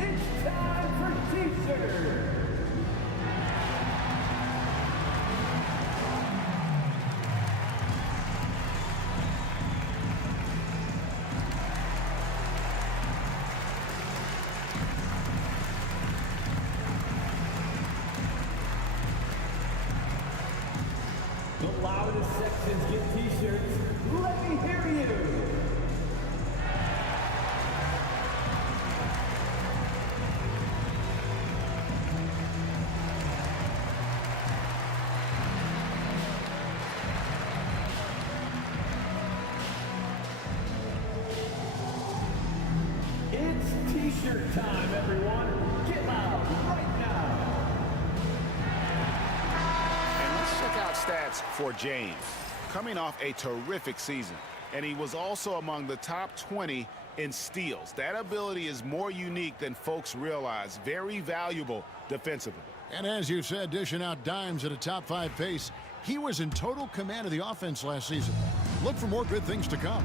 It's time for T-shirts. The loudest sections get T-shirts. Let me hear you. It's T-shirt time, everyone. Get loud right now. And let's check out stats for James. Coming off a terrific season, and he was also among the top 20 in steals. That ability is more unique than folks realize. Very valuable defensively. And as you said, dishing out dimes at a top 5 pace, he was in total command of the offense last season. Look for more good things to come.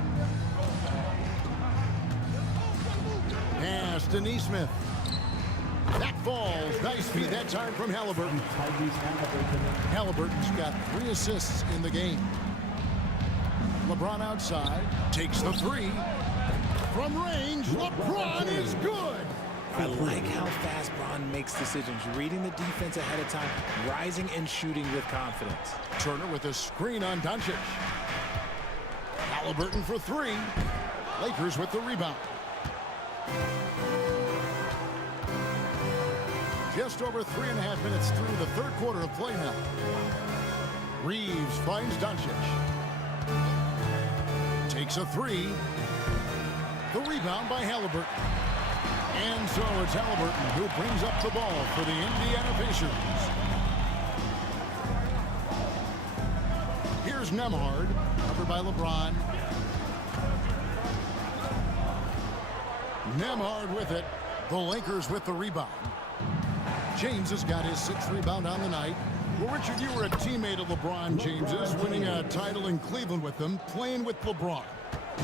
Pass to Neesmith. That falls. Nice feed that time from Halliburton. Halliburton's got 3 assists in the game. LeBron outside. Takes the 3. From range, LeBron is good. I like how fast Bron makes decisions, reading the defense ahead of time, rising and shooting with confidence. Turner with a screen on Doncic. Halliburton for 3. Lakers with the rebound. Just over 3.5 minutes through the third quarter of play now. Reeves finds Doncic. Takes a 3. The rebound by Halliburton. And so it's Halliburton who brings up the ball for the Indiana Pacers. Here's Nembhard, covered by LeBron. Nembhard with it. The Lakers with the rebound. James has got his 6th rebound on the night. Well, Richard, you were a teammate of LeBron James's, winning a title in Cleveland with them, playing with LeBron.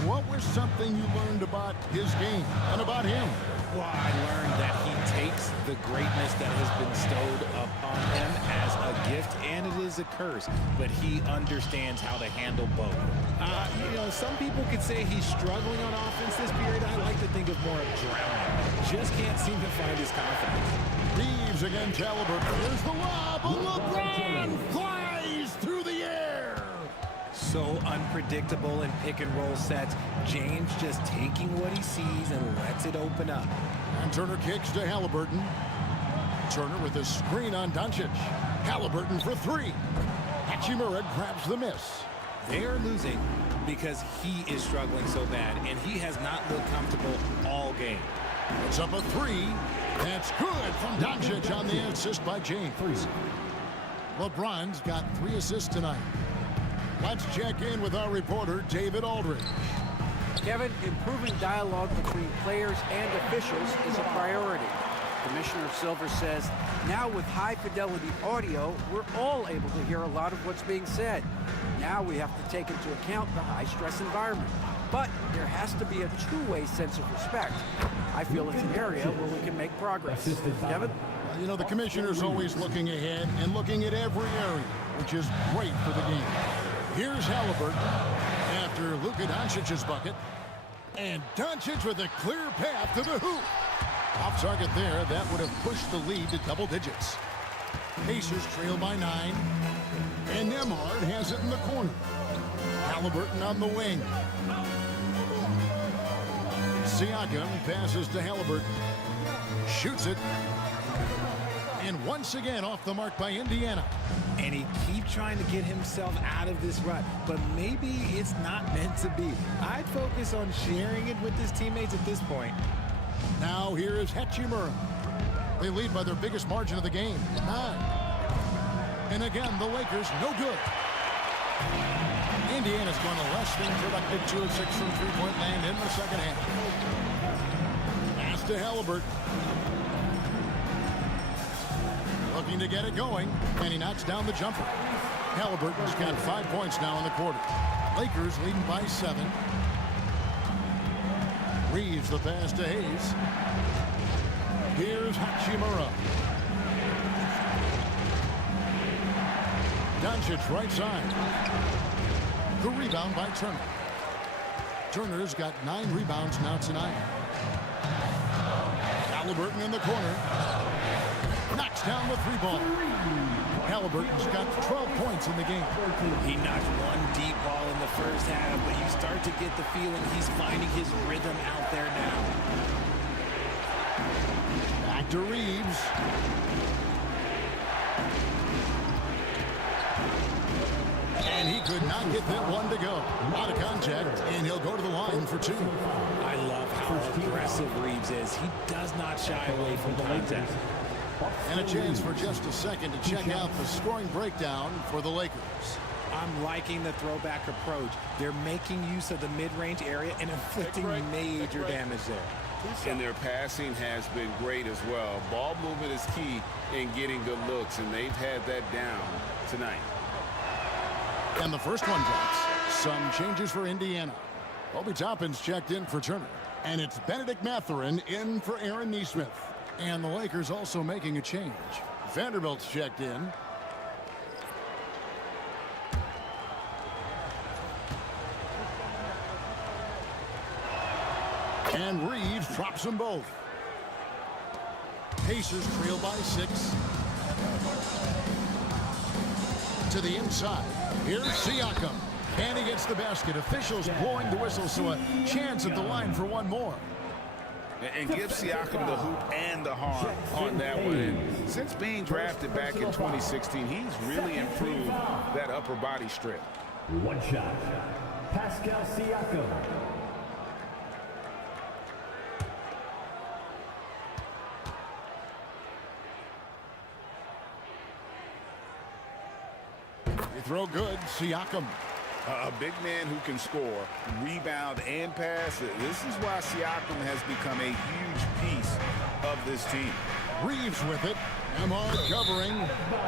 What was something you learned about his game and about him? Well, I learned that he takes the greatness that has been bestowed upon him as a gift, and it is a curse, but he understands how to handle both. You know, some people could say he's struggling on offense this period. I like to think of more of drowning. Just can't seem to find his confidence. Reeves against Halliburton. Here's the lob. LeBron flies through the air. So unpredictable in pick and roll sets. James just taking what he sees and lets it open up. And Turner kicks to Halliburton. Turner with a screen on Doncic. Halliburton for 3. Hachimura grabs the miss. They are losing because he is struggling so bad, and he has not looked comfortable all game. It's up a 3. That's good from Doncic on the assist by James. LeBron's got 3 assists tonight. Let's check in with our reporter, David Aldridge. Kevin, improving dialogue between players and officials is a priority. Commissioner Silver says, now with high-fidelity audio, we're all able to hear a lot of what's being said. Now we have to take into account the high-stress environment. But there has to be a two-way sense of respect. I feel it's an area where we can make progress. Kevin? You know, the commissioner's always looking ahead and looking at every area, which is great for the game. Here's Halliburton after Luka Doncic's bucket. And Doncic with a clear path to the hoop. Off target there, that would have pushed the lead to double digits. Pacers trail by 9. And Nembhard has it in the corner. Halliburton on the wing. Siakam passes to Halliburton. Shoots it. And once again off the mark by Indiana. And he keeps trying to get himself out of this rut, but maybe it's not meant to be. I'd focus on sharing it with his teammates at this point. Now here is Hachimura. They lead by their biggest margin of the game, 9. And again, the Lakers no good. Indiana's going to less than productive 2 of 6 from three-point land in the second half. Pass to Halliburton. Looking to get it going, and he knocks down the jumper. Halliburton's got 5 points now in the quarter. Lakers leading by 7. Reeves the pass to Hayes. Here's Hachimura. Doncic right side. The rebound by Turner. Turner's got 9 rebounds now tonight. Halliburton in the corner. Knocks down the 3-ball. Halliburton's got 12 points in the game. He knocked one deep ball in the first half, but you start to get the feeling he's finding his rhythm out there now. Back to Reeves. And he could not get that one to go. Out of contact, and he'll go to the line for 2. I love how aggressive Reeves is. He does not shy away from contact. And a chance for just a second to check out the scoring breakdown for the Lakers. I'm liking the throwback approach. They're making use of the mid-range area and inflicting major damage there. And their passing has been great as well. Ball movement is key in getting good looks, and they've had that down tonight. And the first one drops. Some changes for Indiana. Obi Toppin's checked in for Turner. And it's Benedict Mathurin in for Aaron Nesmith. And the Lakers also making a change. Vanderbilt's checked in. And Reeves drops them both. Pacers trail by 6. To the inside. Here's Siakam. And he gets the basket. Officials blowing the whistle, so a chance at the line for one more. And give Siakam the hoop and the harm on that one. And since being drafted back in 2016, he's really improved that upper body strip. One shot. Pascal Siakam. They throw good. Siakam. A big man who can score, rebound, and pass. This is why Siakam has become a huge piece of this team. Reeves with it. Emard covering.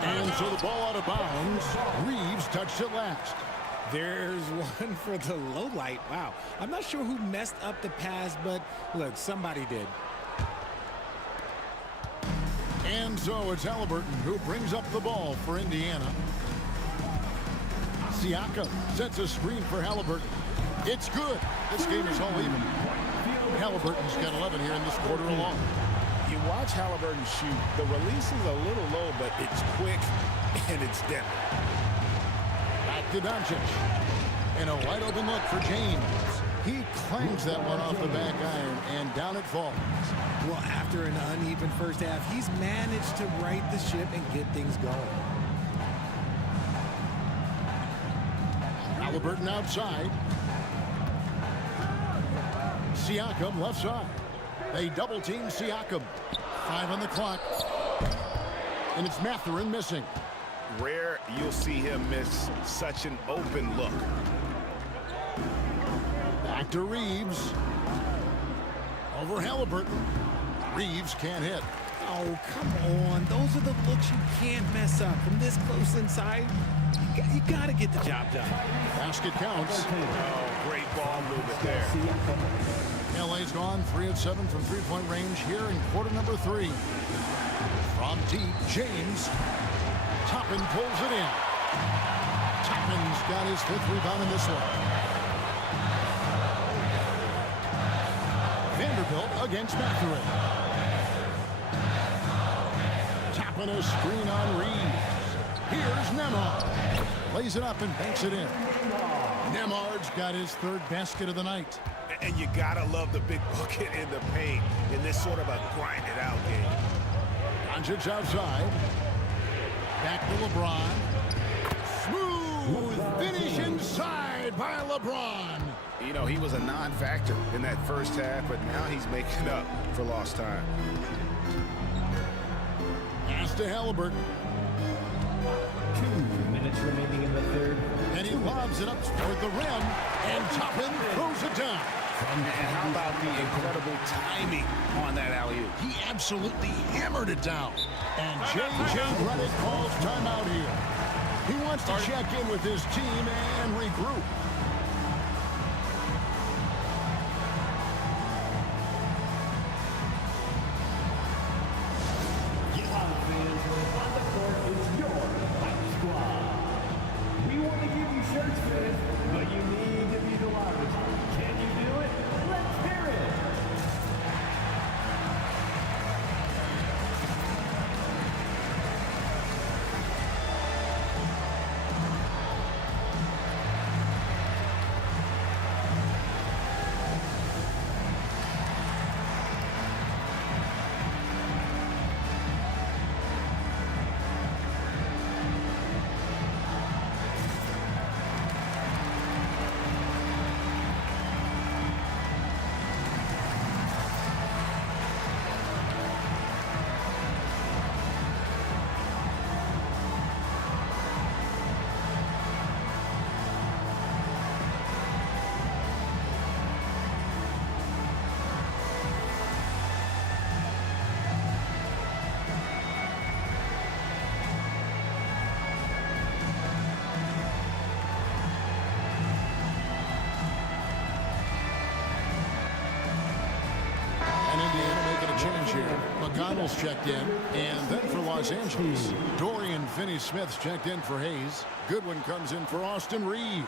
And so the ball out of bounds. Reeves touched it last. There's one for the low light. Wow. I'm not sure who messed up the pass, but look, somebody did. And so it's Halliburton who brings up the ball for Indiana. Siakam sets a screen for Halliburton. It's good. This game is all even. Halliburton's got 11 here in this quarter alone. You watch Halliburton shoot. The release is a little low, but it's quick and it's deadly. Back to Doncic. And a wide open look for James. He clangs that one off the back iron, and down it falls. Well, after an uneven first half, he's managed to right the ship and get things going. Halliburton outside. Siakam left side. They double team Siakam. 5 on the clock. And it's Mathurin missing. Rare you'll see him miss such an open look. Back to Reeves. Over Halliburton. Reeves can't hit. Oh, come on. Those are the looks you can't mess up. From this close inside, you got to get the job done. Basket counts. Oh, great ball movement there. LA's gone 3 of 7 from three-point range here in quarter number 3. From deep, James. Toppin pulls it in. Toppin's got his 5th rebound in this one. Vanderbilt against Mathurin. Toppin a screen on Reeves. Here's Nemhard. Lays it up and banks it in. Nemhard's got his 3rd basket of the night. And you gotta love the big bucket in the paint in this sort of a grind-it-out game. Doncic outside. Back to LeBron. Smooth finish inside by LeBron. You know, he was a non-factor in that first half, but now he's making up for lost time. Pass to Halliburton. 2 minutes remaining in the third. And he lobs it up toward the rim. And Toppin throws it down. And how about the incredible timing on that alley-oop? He absolutely hammered it down. And J.J. Redick calls timeout here. He wants to check in with his team and regroup. change here. McConnell's checked in, and then for Los Angeles, Dorian Finney-Smith's checked in for Hayes. Goodwin comes in for Austin Reeves.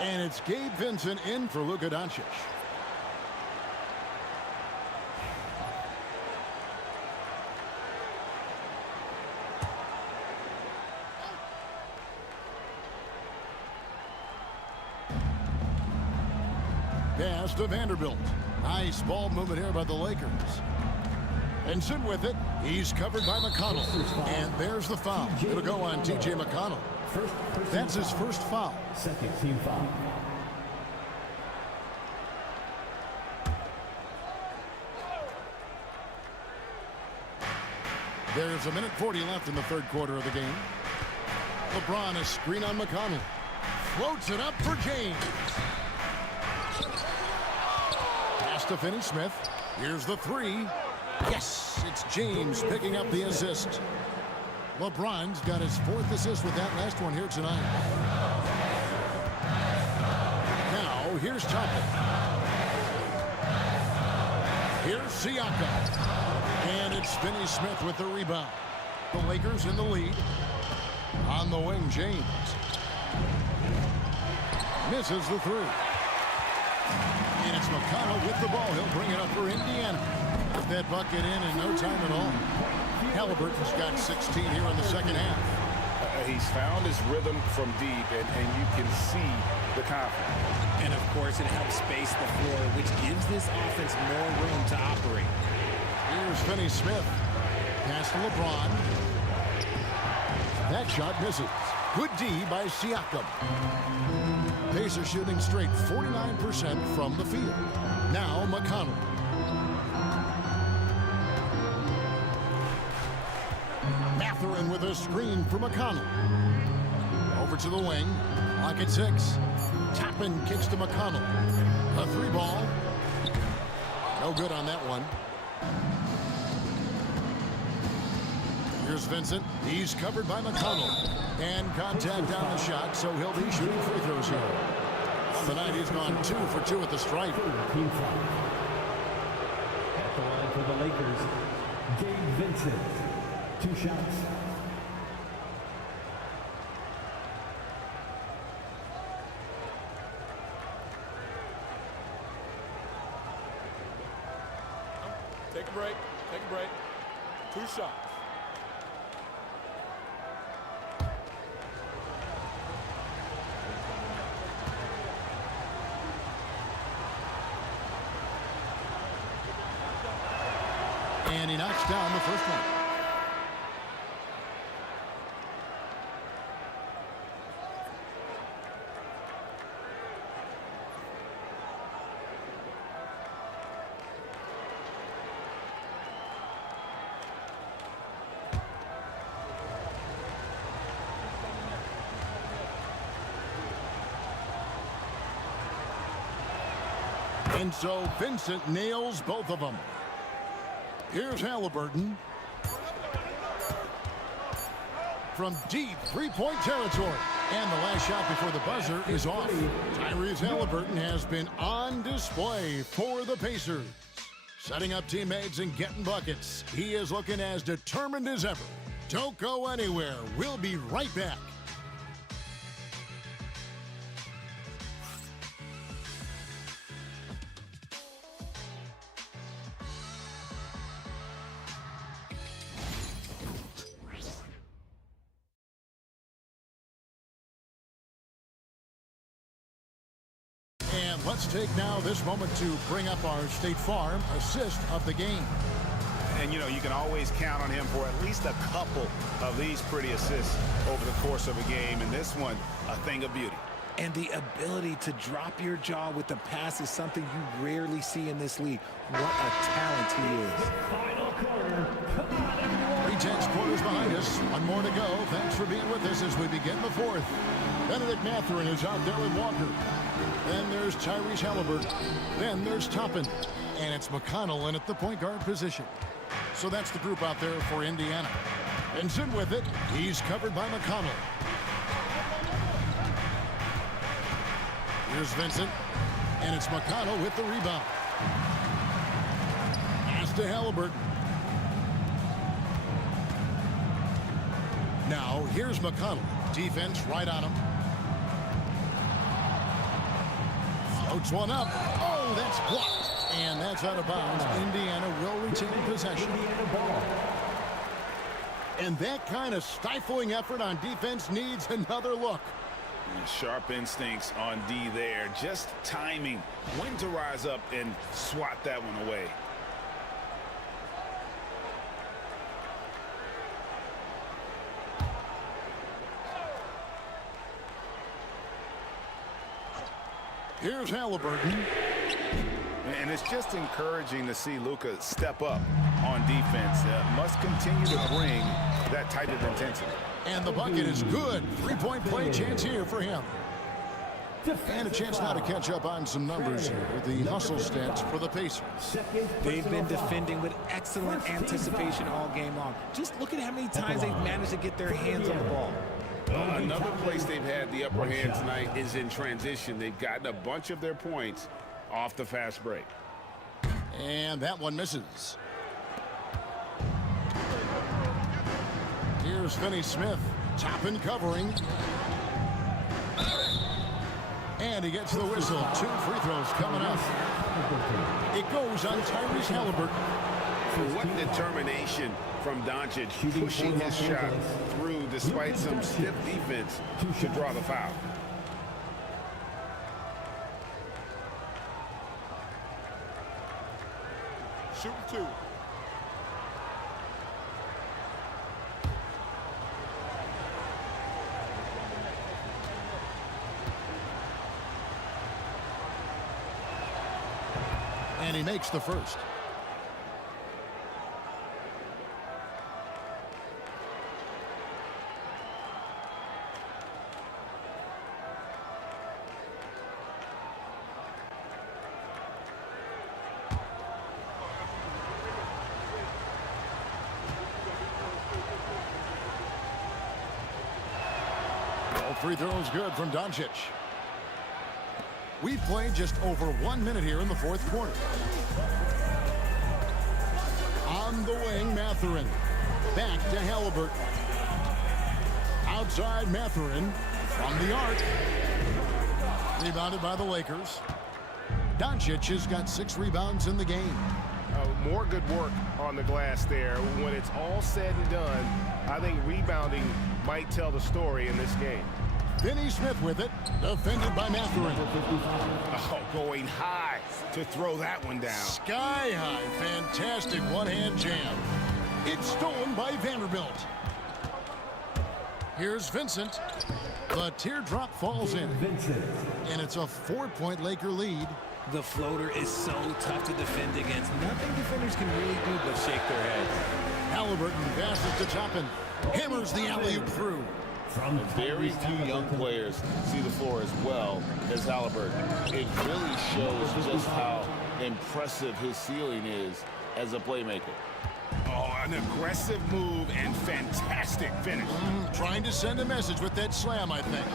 And it's Gabe Vincent in for Luka Doncic. Pass to Vanderbilt. Nice ball movement here by the Lakers. And sit with it. He's covered by McConnell. And there's the foul. It'll go on T.J. McConnell. That's his first foul. Second team foul. There's 1:40 left in the third quarter of the game. LeBron, a screen on McConnell. Floats it up for James. Pass to Finney-Smith. Here's the three. Yes, it's James picking up the assist. LeBron's got his fourth assist with that last one here tonight. Now, here's Toppin. Here's Siakam. And it's Finney-Smith with the rebound. The Lakers in the lead. On the wing, James. Misses the three. And it's McConnell with the ball. He'll bring it up for Indiana. Put that bucket in no time at all. Halliburton's got 16 here in the second half. He's found his rhythm from deep, and you can see the confidence. And, of course, it helps space the floor, which gives this offense more room to operate. Here's Finney-Smith. Pass to LeBron. That shot misses. Good D by Siakam. Pacers shooting straight 49% from the field. Now McConnell. Mathurin with a screen for McConnell. Over to the wing. Lock at 6. Toppin kicks to McConnell. A three ball. No good on that one. Here's Vincent. He's covered by McConnell. And contact on the shot, so he'll be shooting free throws here. On the night, he's gone 2 for 2 at the stripe. Team foul. At the line for the Lakers, Gabe Vincent. 2 shots. Take a break. Take a break. 2 shots. And he knocks down the first one. And so Vincent nails both of them. Here's Halliburton. From deep three-point territory. And the last shot before the buzzer is off. Tyrese Halliburton has been on display for the Pacers. Setting up teammates and getting buckets. He is looking as determined as ever. Don't go anywhere. We'll be right back. And let's take now this moment to bring up our State Farm assist of the game. And, you know, you can always count on him for at least a couple of these pretty assists over the course of a game. And this one, a thing of beauty. And the ability to drop your jaw with the pass is something you rarely see in this league. What a talent he is. Final quarter. Come on, everyone. 3 quarters behind us. One more to go. Thanks for being with us as we begin the fourth. Benedict Mathurin is out there with Walker. Then there's Tyrese Halliburton. Then there's Toppin. And it's McConnell in at the point guard position. So that's the group out there for Indiana. And in with it, he's covered by McConnell. Here's Vincent. And it's McConnell with the rebound. Pass to Halliburton. Now, here's McConnell. Defense right on him. Floats one up. Oh, that's blocked. And that's out of bounds. Indiana will retain possession. And that kind of stifling effort on defense needs another look. Sharp instincts on D there. Just timing when to rise up and swat that one away. Here's Halliburton. And it's just encouraging to see Luka step up on defense. Must continue to bring that type of intensity. And the bucket is good. Three-point play chance here for him. And a chance now to catch up on some numbers here. The hustle stats for the Pacers. They've been defending with excellent anticipation all game long. Just look at how many times they've managed to get their hands on the ball. Another place they've had the upper hand tonight is in transition. They've gotten a bunch of their points off the fast break. And that one misses. Here's Finney Smith, top and covering. And he gets the whistle. 2 free throws coming up. It goes on Tyrese Halliburton. What determination from Doncic, pushing his shot through despite some stiff defense to draw the foul. Shoot 2. And he makes the first. All free throws good from Doncic. We've played just over 1 minute here in the fourth quarter. On the wing, Mathurin. Back to Halliburton. Outside Mathurin from the arc. Rebounded by the Lakers. Doncic has got 6 rebounds in the game. More good work on the glass there. When it's all said and done, I think rebounding might tell the story in this game. Finney Smith with it, defended by Mathurin. Oh, going high to throw that one down. Sky high, fantastic one-hand jam. It's stolen by Vanderbilt. Here's Vincent. The teardrop falls in. And it's a 4-point Laker lead. The floater is so tough to defend against. Nothing defenders can really do but shake their heads. Halliburton passes to Toppin. Hammers the alley-oop through. Very few young players see the floor as well as Halliburton. It really shows just how impressive his ceiling is as a playmaker. Oh, an aggressive move and fantastic finish. Trying to send a message with that slam, I think.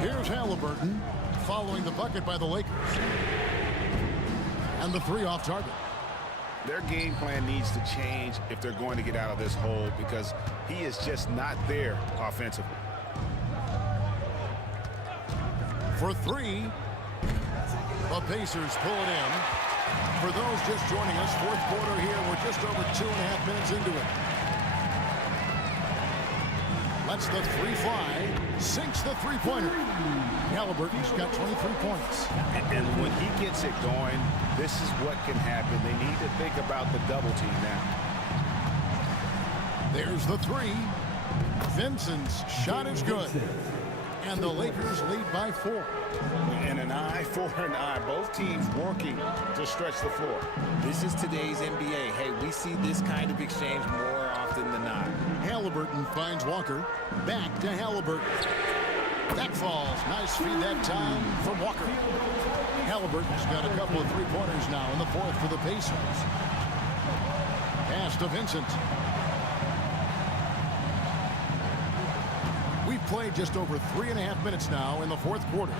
Here's Halliburton following the bucket by the Lakers. And the 3 off target. Their game plan needs to change if they're going to get out of this hole because he is just not there offensively. For 3, the Pacers pull it in. For those just joining us, fourth quarter here, we're just over 2.5 minutes into it. Lets the 3 fly, sinks the 3-pointer. Halliburton's got 23 points. And when he gets it going, this is what can happen. They need to think about the double team now. There's the 3. Vincent's shot is good. And the Lakers lead by 4. And an eye for an eye. Both teams working to stretch the floor. This is today's NBA. Hey, we see this kind of exchange more often than not. Halliburton finds Walker. Back to Halliburton. That falls. Nice feed that time from Walker. Halliburton's got a couple of 3-pointers now in the fourth for the Pacers. Pass to Vincent. We've played just over 3.5 minutes now in the fourth quarter.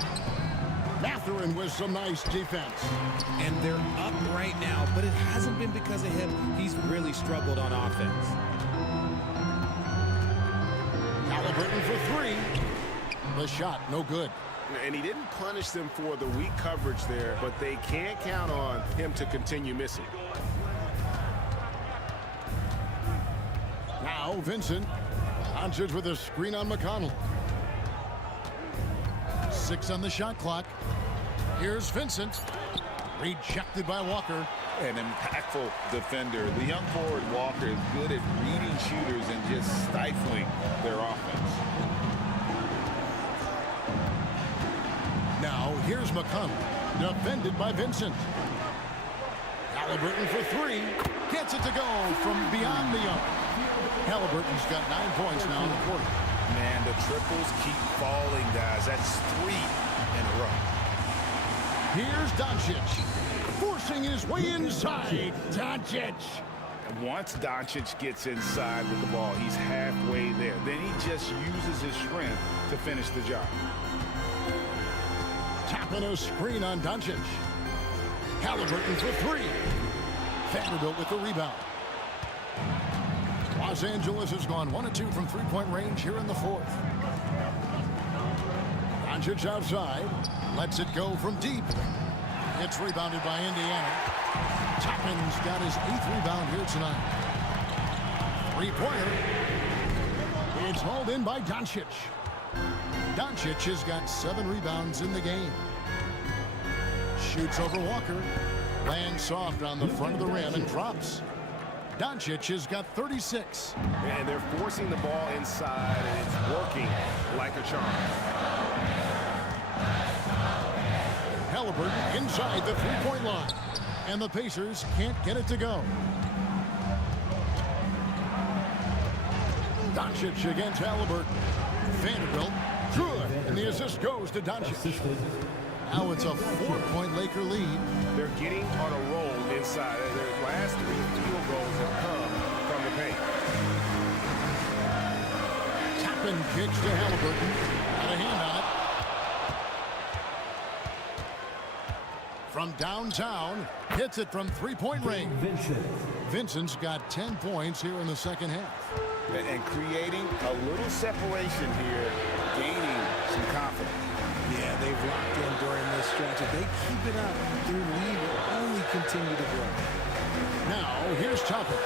Mathurin with some nice defense. And they're up right now, but it hasn't been because of him. He's really struggled on offense. Halliburton for three. The shot, no good. And he didn't punish them for the weak coverage there, but they can't count on him to continue missing. Now Vincent. Doncic with a screen on McConnell. 6 on the shot clock. Here's Vincent. Rejected by Walker. An impactful defender. The young forward Walker is good at reading shooters and just stifling their offense. Now here's McConnell. Defended by Vincent. Halliburton for three. Gets it to go from beyond the arc. Halliburton's got 9 points now in the quarter. Man, the triples keep falling, guys. That's 3 in a row. Here's Doncic. Forcing his way inside. Doncic. And once Doncic gets inside with the ball, he's halfway there. Then he just uses his strength to finish the job. Tapping a screen on Doncic. Halliburton for three. Vanderbilt with the rebound. Los Angeles has gone 1 of 2 from three-point range here in the fourth. Doncic outside. Lets it go from deep. It's rebounded by Indiana. Chapman's got his 8th rebound here tonight. Three-pointer. It's hauled in by Doncic. Doncic has got 7 rebounds in the game. Shoots over Walker. Lands soft on the front of the rim and drops. Doncic has got 36. And they're forcing the ball inside, and it's working like a charm. Halliburton inside the three-point line. And the Pacers can't get it to go. Doncic against Halliburton. Vanderbilt, good. And the assist goes to Doncic. Now it's a 4-point Laker lead. They're getting on a roll inside. Their last 3 field goals have come from the paint. Chapman kicks to Halliburton. Got a hand on it. From downtown, hits it from three-point range. Vincent's got 10 points here in the second half. And creating a little separation here, gaining some confidence. Yeah, they've locked in during this stretch. If they keep it up, their lead will only continue to grow. Now, here's Tucker.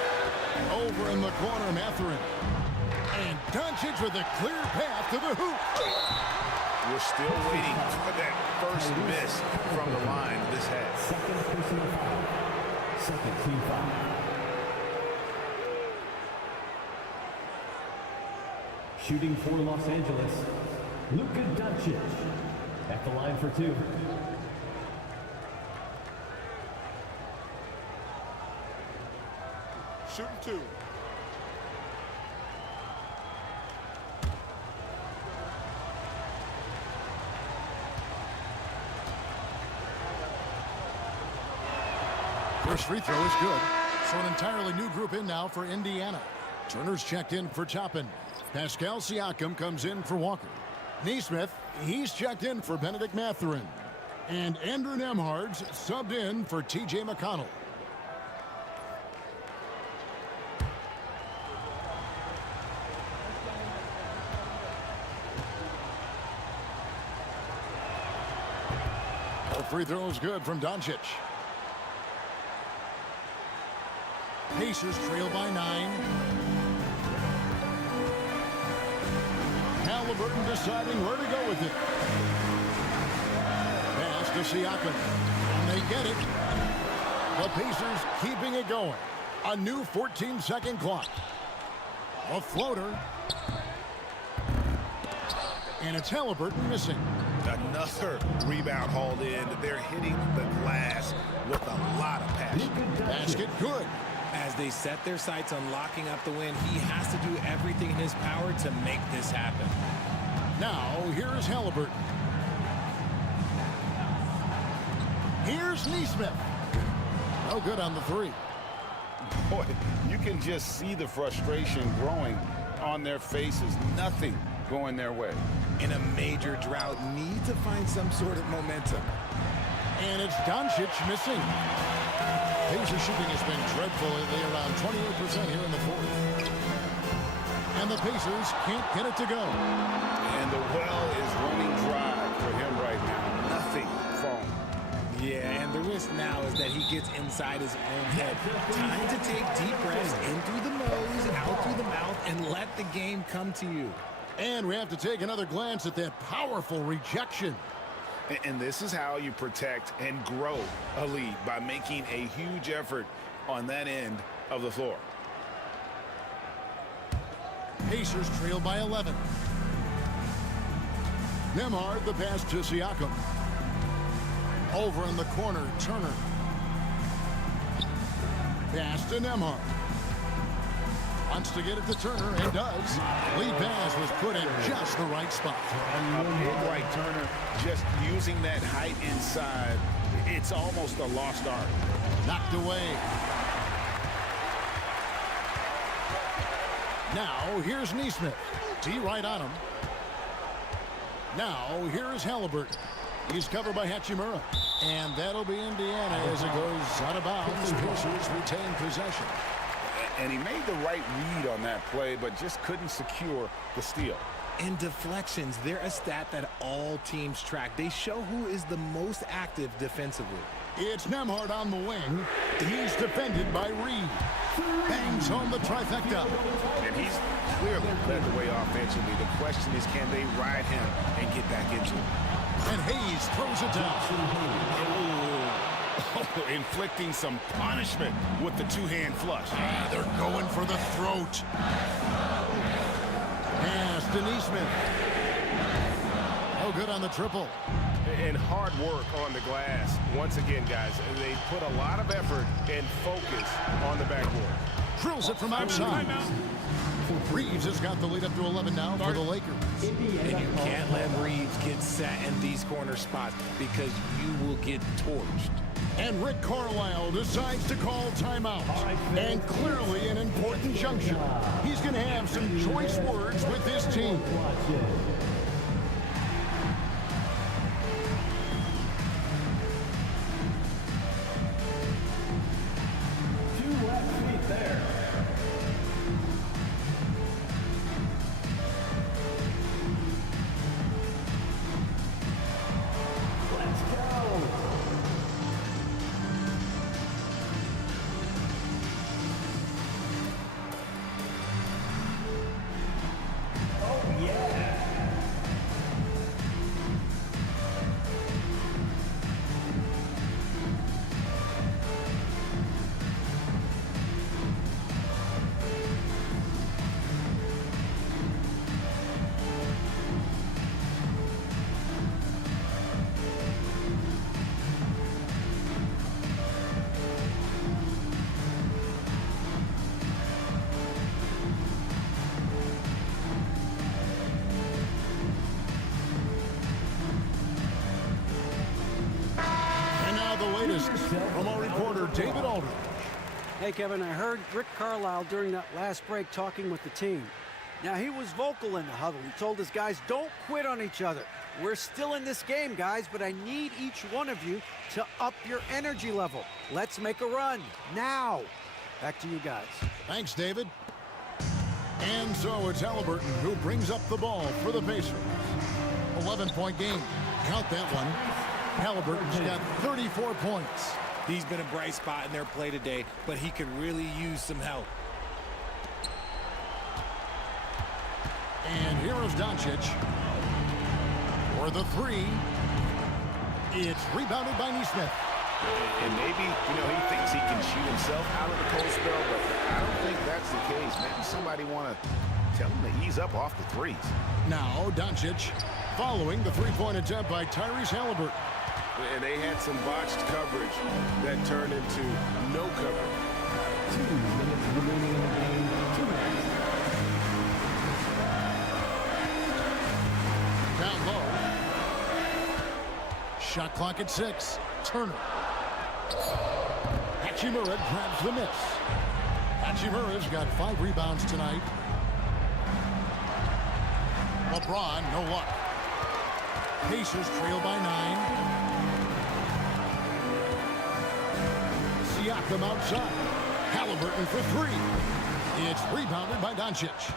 Over in the corner, Mathurin. And Doncic with a clear path to the hoop. We're still waiting for that first miss from the line this half. Second personal foul. Second team foul. Shooting for Los Angeles, Luka Doncic at the line for 2. Shooting 2. First free throw is good. So an entirely new group in now for Indiana. Turner's checked in for Toppin. Pascal Siakam comes in for Walker. Neesmith, he's checked in for Benedict Mathurin. And Andrew Nembhard's subbed in for T.J. McConnell. The free throw is good from Doncic. Pacers trail by 9. Halliburton deciding where to go with it. Pass to Siakam. And they get it. The Pacers keeping it going. A new 14-second clock. A floater. And it's Halliburton missing. Another rebound hauled in. They're hitting the glass with a lot of passion. Basket good. As they set their sights on locking up the win, he has to do everything in his power to make this happen. Now, here's Halliburton. Here's Neesmith. No good on the three. Boy, you can just see the frustration growing on their faces. Nothing going their way. In a major drought, need to find some sort of momentum. And it's Doncic missing. Pacers shooting has been dreadful lately, around 28% here in the fourth. And the Pacers can't get it to go. And the well is running dry for him right now. Nothing falling. Yeah, and the risk now is that he gets inside his own head. Time to take deep breaths in through the nose and out through the mouth and let the game come to you. And we have to take another glance at that powerful rejection. And this is how you protect and grow a lead, by making a huge effort on that end of the floor. Pacers trail by 11. Nembhard, the pass to Siakam. Over in the corner, Turner. Pass to Nembhard. Wants to get it to Turner, and does. Lead pass was put in just the right spot. A big right Turner, just using that height inside. It's almost a lost art. Knocked away. Now, here's Nesmith. T right on him. Now, here's Halliburton. He's covered by Hachimura. And that'll be Indiana as it goes out of bounds. Pacers retain possession. And he made the right read on that play, but just couldn't secure the steal. And deflections, they're a stat that all teams track. They show who is the most active defensively. It's Nembhard on the wing. He's defended by Reed. Bangs home the trifecta. And he's clearly led the way offensively. The question is, can they ride him and get back into it? And Hayes throws it down. Inflicting some punishment with the two-hand flush. They're going for the throat. Pass to Nesmith. No good on the triple. And hard work on the glass. Once again, guys, they put a lot of effort and focus on the backboard. Drills it from outside. Reeves has got the lead up to 11 now for the Lakers. And you can't let Reeves get set in these corner spots because you will get torched. And Rick Carlisle decides to call timeout. And clearly an important junction. He's going to have some choice words with his team. From our reporter, David Aldridge. Hey, Kevin, I heard Rick Carlisle during that last break talking with the team. Now, he was vocal in the huddle. He told his guys, don't quit on each other. We're still in this game, guys, but I need each one of you to up your energy level. Let's make a run now. Back to you guys. Thanks, David. And so it's Halliburton who brings up the ball for the Pacers. 11-point game. Count that one. Halliburton's got 34 points. He's been a bright spot in their play today, but he could really use some help. And here is Doncic for the three. It's rebounded by Nesmith. And maybe, he thinks he can shoot himself out of the cold spell, but I don't think that's the case. Maybe somebody want to tell him to ease up off the threes. Now Doncic following the three-point attempt by Tyrese Halliburton. And they had some botched coverage that turned into no coverage. 2 minutes remaining in the game. 2 minutes. Down low. Shot clock at 6. Turner. Hachimura grabs the miss. Hachimura's got 5 rebounds tonight. LeBron, no luck. Pacers trail by 9. Siakam outside. Halliburton for 3. It's rebounded by Doncic.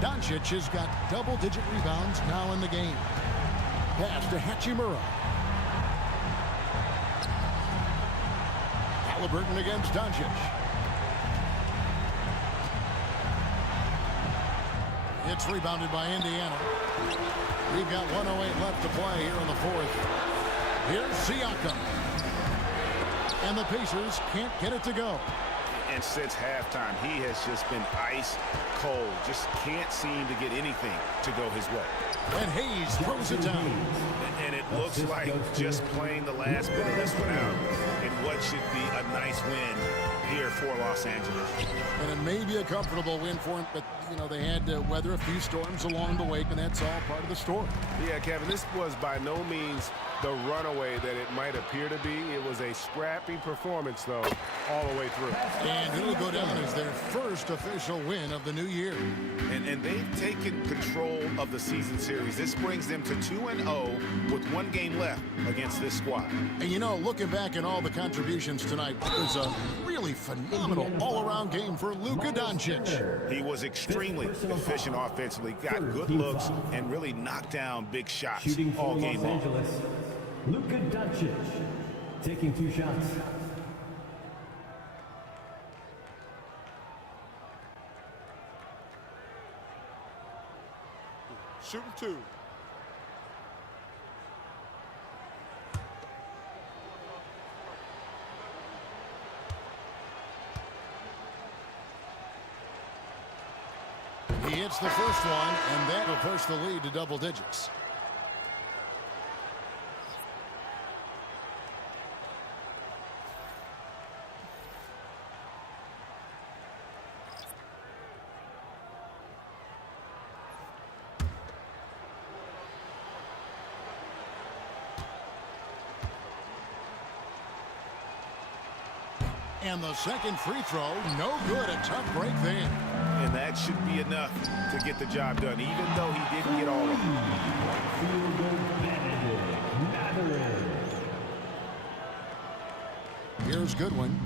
Doncic has got double-digit rebounds now in the game. Pass to Hachimura. Halliburton against Doncic. It's rebounded by Indiana. We've got 1:08 left to play here in the fourth. Here's Siakam. And the Pacers can't get it to go. And since halftime, he has just been ice cold. Just can't seem to get anything to go his way. And Hayes throws it down. And it looks like just playing the last bit of this one out in what should be a nice win here for Los Angeles. And it may be a comfortable win for him, but, you know, they had to weather a few storms along the way, and that's all part of the story. Yeah, Kevin, this was by no means the runaway that it might appear to be. It was a scrappy performance, though, all the way through. And it'll go down as their first official win of the new year. And they've taken control of the season series. This brings them to 2-0 with 1 game left against this squad. And, you know, looking back at all the contributions tonight, it was a really phenomenal all-around game for Luka Doncic. He was extremely efficient offensively, got good looks, and really knocked down big shots all game long. Luka Doncic taking 2 shots. Shooting 2. He hits the first one, and that will push the lead to double digits. And the second free throw, no good. A tough break there. And that should be enough to get the job done, even though he didn't get all of it. Here's Goodwin.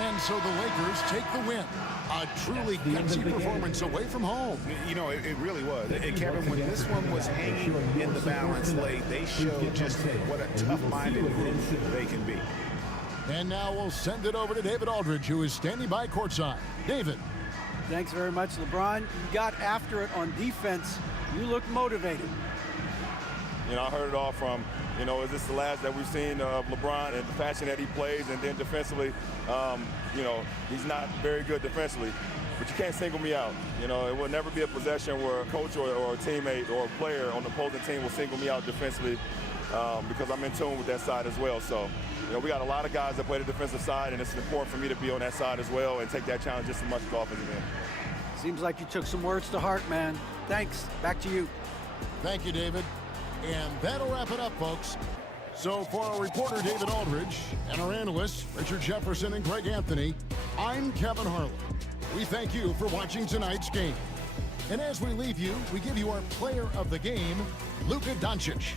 And so the Lakers take the win. A truly gutsy performance away from home. You know, it really was. And Kevin, when this one was hanging in the balance late, they showed just what a tough-minded group they can be. And now we'll send it over to David Aldridge, who is standing by courtside. David. Thanks very much, LeBron. You got after it on defense. You look motivated. You know, I heard it all from, you know, is this the last that we've seen of LeBron and the fashion that he plays, and then defensively, you know, he's not very good defensively, but you can't single me out. You know, it will never be a possession where a coach or a teammate or a player on the opposing team will single me out defensively because I'm in tune with that side as well. So, you know, we got a lot of guys that play the defensive side, and it's important for me to be on that side as well and take that challenge just as much as the offensive end. Seems like you took some words to heart, man. Thanks. Back to you. Thank you, David. And that'll wrap it up, folks. So for our reporter, David Aldridge, and our analysts, Richard Jefferson and Greg Anthony, I'm Kevin Harlan. We thank you for watching tonight's game. And as we leave you, we give you our player of the game, Luka Doncic.